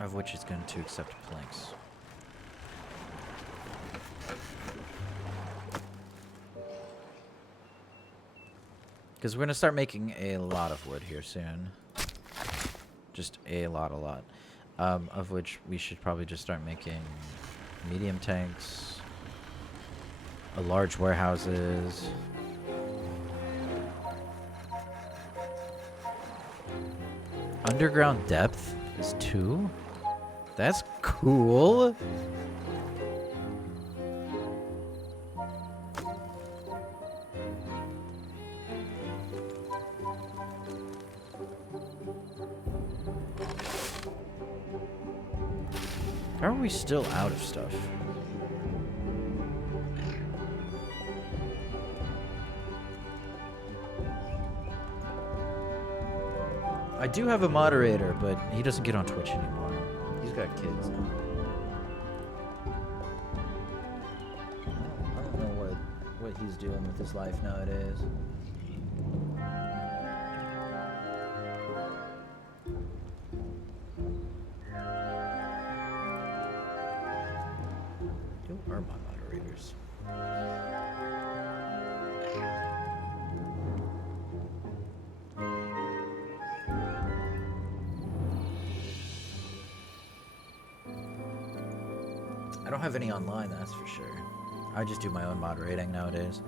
Of which it's going to accept planks. Because we're going to start making a lot of wood here soon. Just a lot. Of which we should probably just start making medium tanks, large warehouses. Underground depth is 2? That's cool. How are we still out of stuff? I do have a moderator, but he doesn't get on Twitch anymore. He's got kids now. I don't know what he's doing with his life nowadays. Who are my moderators? I don't have any online, that's for sure. I just do my own moderating nowadays.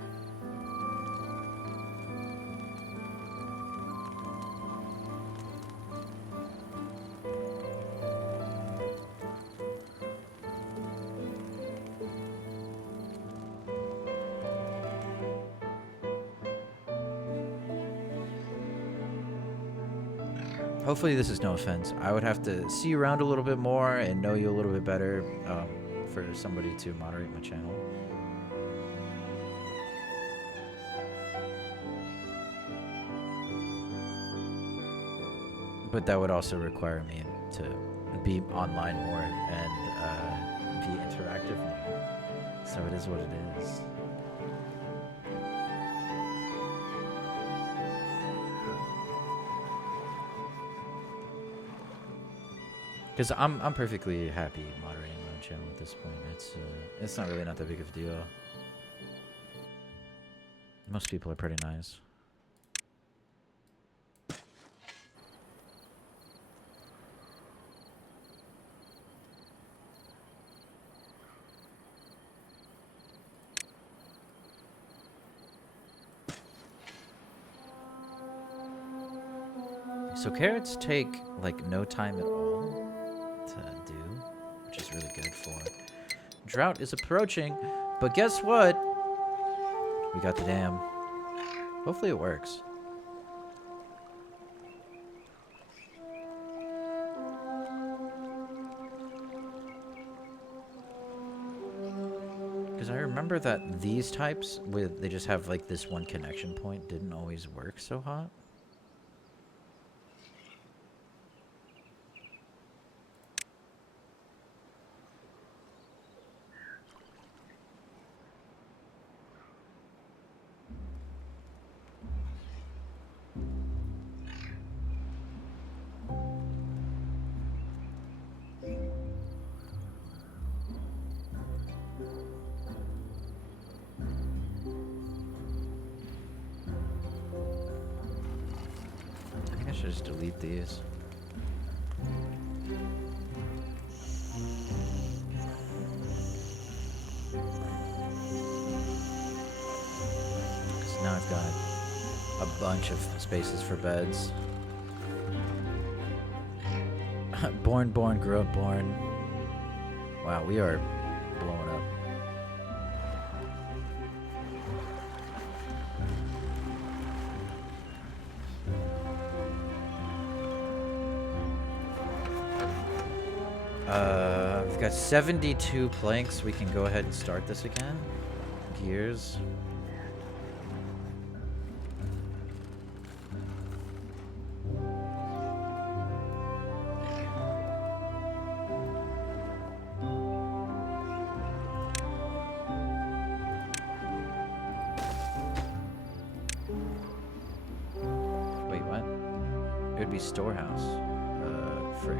Hopefully this is no offense. I would have to see you around a little bit more and know you a little bit better for somebody to moderate my channel. But that would also require me to be online more and be interactive more. So it is what it is. Because I'm perfectly happy moderating my own channel at this point. It's not really not that big of a deal. Most people are pretty nice. So carrots take like no time at all to do, which is really good for. Drought is approaching, but guess what? We got the dam. Hopefully it works. Because I remember that these types, they just have like this one connection point, didn't always work so hot. I think I should just delete these. Because now I've got a bunch of spaces for beds. Born, grew up, born. Wow, we are blowing up. We've got 72 planks. We can go ahead and start this again. Gears. Wait, what? It would be storehouse. Frick.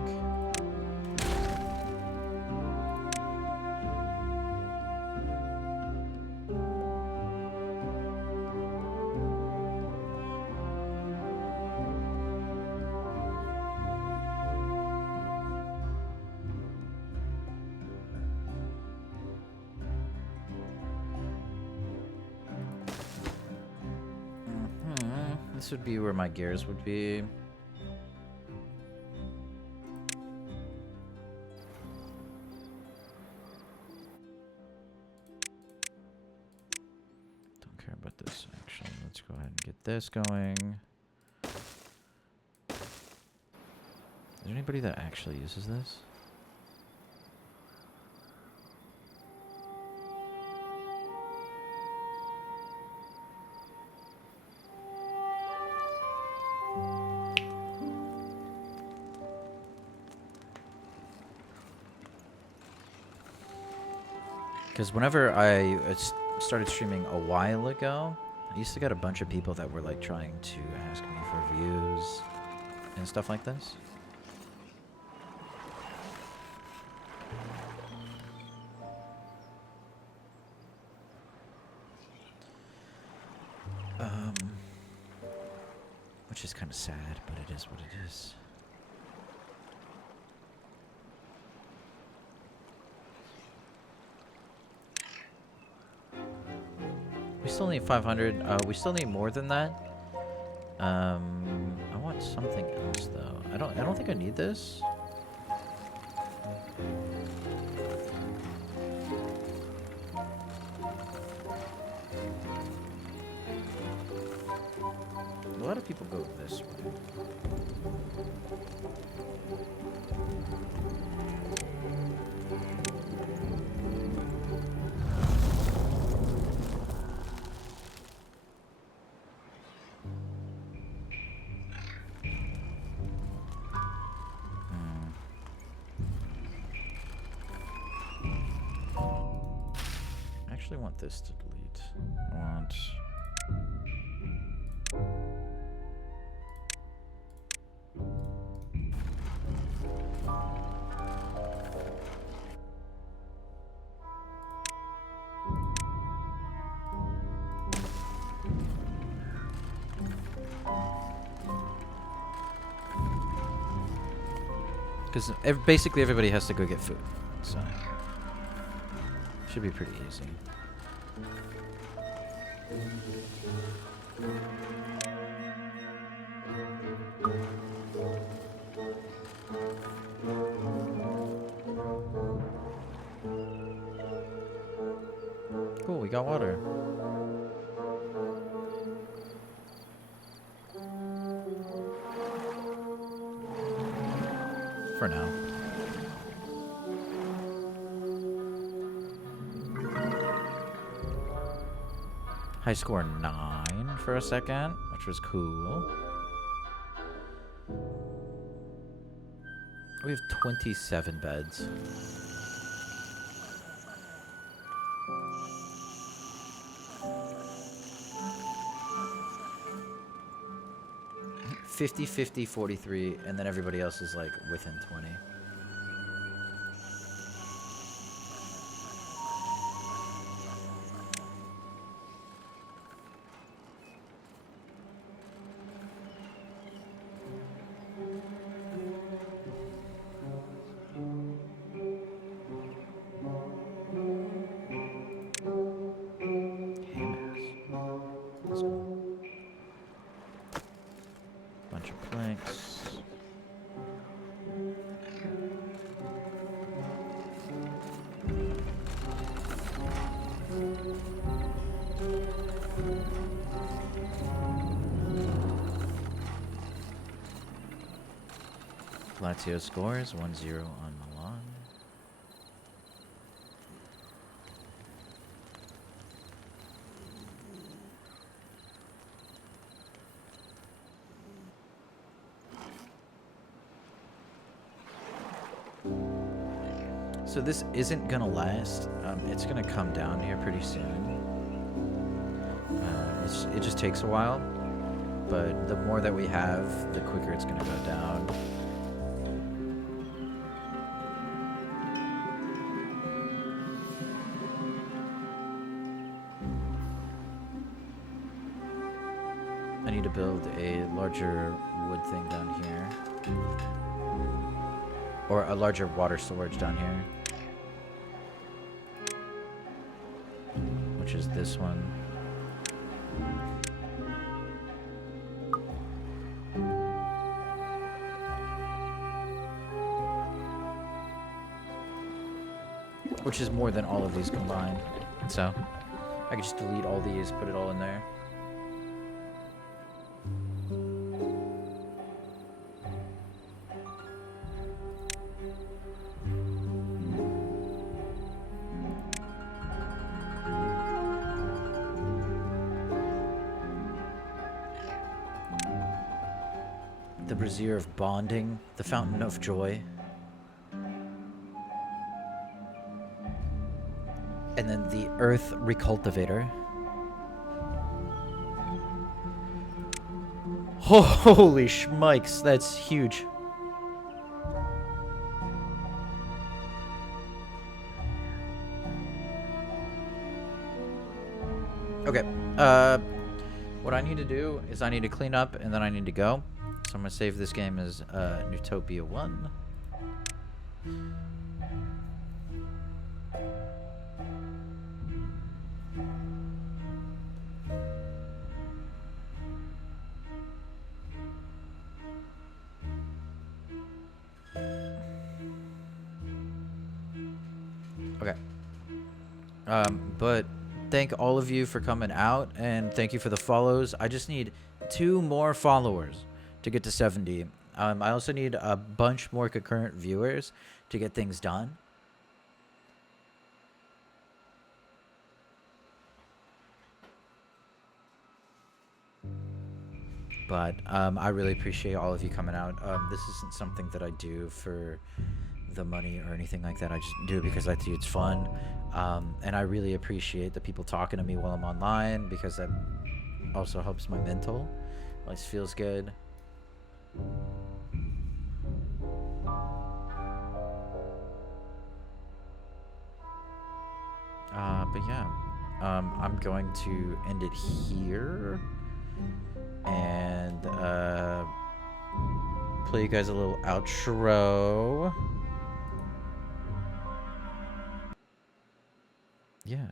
This would be where my gears would be. Don't care about this, actually. Let's go ahead and get this going. Is there anybody that actually uses this? Because whenever I started streaming a while ago, I used to get a bunch of people that were like trying to ask me for views and stuff like this. Which is kind of sad, but it is what it is. still need 500. We still need more than that. I want something else though. I don't think I need this. A lot of people go this way. I actually want this to delete. I want... Because basically everybody has to go get food, so should be pretty easy. Cool, we got water. For now. High score 9 for a second, which was cool. We have 27 beds. $50, $50, $43, and then everybody else is like within 20. Let's go. Bunch of planks. Lazio scores 1-0 on Milan. So this isn't gonna last. It's gonna come down here pretty soon. It just takes a while, but the more that we have, the quicker it's gonna go down. I need to build a larger wood thing down here. Or a larger water storage down here. Which is this one. Which is more than all of these combined. So, I could just delete all these, put it all in there. The brazier of bonding, the fountain of joy. And then the earth recultivator. Holy schmikes, that's huge. Okay, what I need to do is I need to clean up and then I need to go. So I'm gonna save this game as Newtopia 1. Okay. But thank all of you for coming out, and thank you for the follows. I just need 2 more followers to get to 70. I also need a bunch more concurrent viewers to get things done. But I really appreciate all of you coming out. This isn't something that I do for the money or anything like that. I just do it because I think it's fun. And I really appreciate the people talking to me while I'm online, because that also helps my mental. Always feels good. But yeah, I'm going to end it here and play you guys a little outro. Yeah.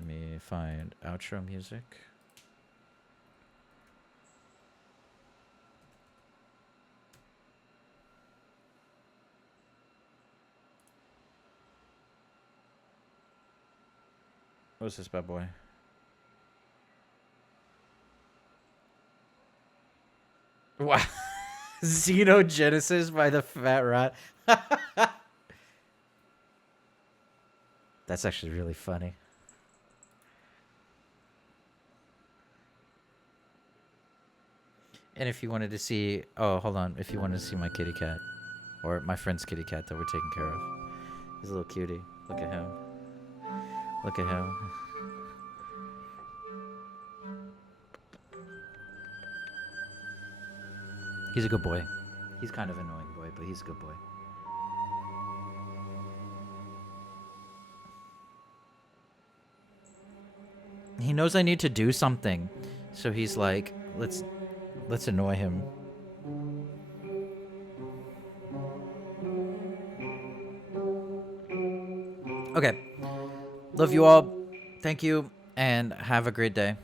Let me find outro music. What's this bad boy? Wow. Xenogenesis by the Fat Rat. That's actually really funny. And if you wanted to see, oh, hold on. If you wanted to see my kitty cat, or my friend's kitty cat that we're taking care of, he's a little cutie. Look at him. Look at him. He's a good boy. He's kind of an annoying boy, but he's a good boy. He knows I need to do something, so he's like, let's annoy him. Okay. Love you all. Thank you, and have a great day.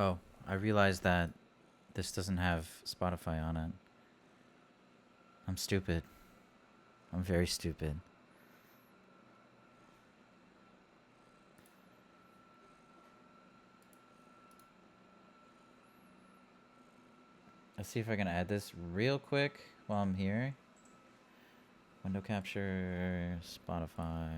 Oh, I realized that this doesn't have Spotify on it. I'm stupid. I'm very stupid. Let's see if I can add this real quick while I'm here. Window capture, Spotify.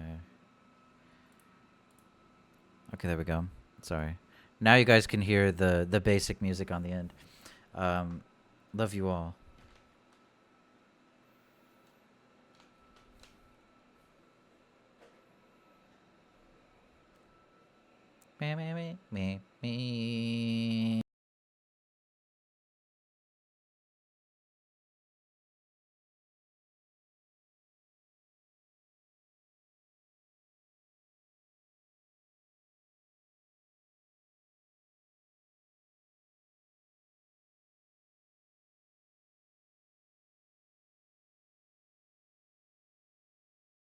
Okay, there we go. Sorry. Now you guys can hear the basic music on the end. Love you all. Me.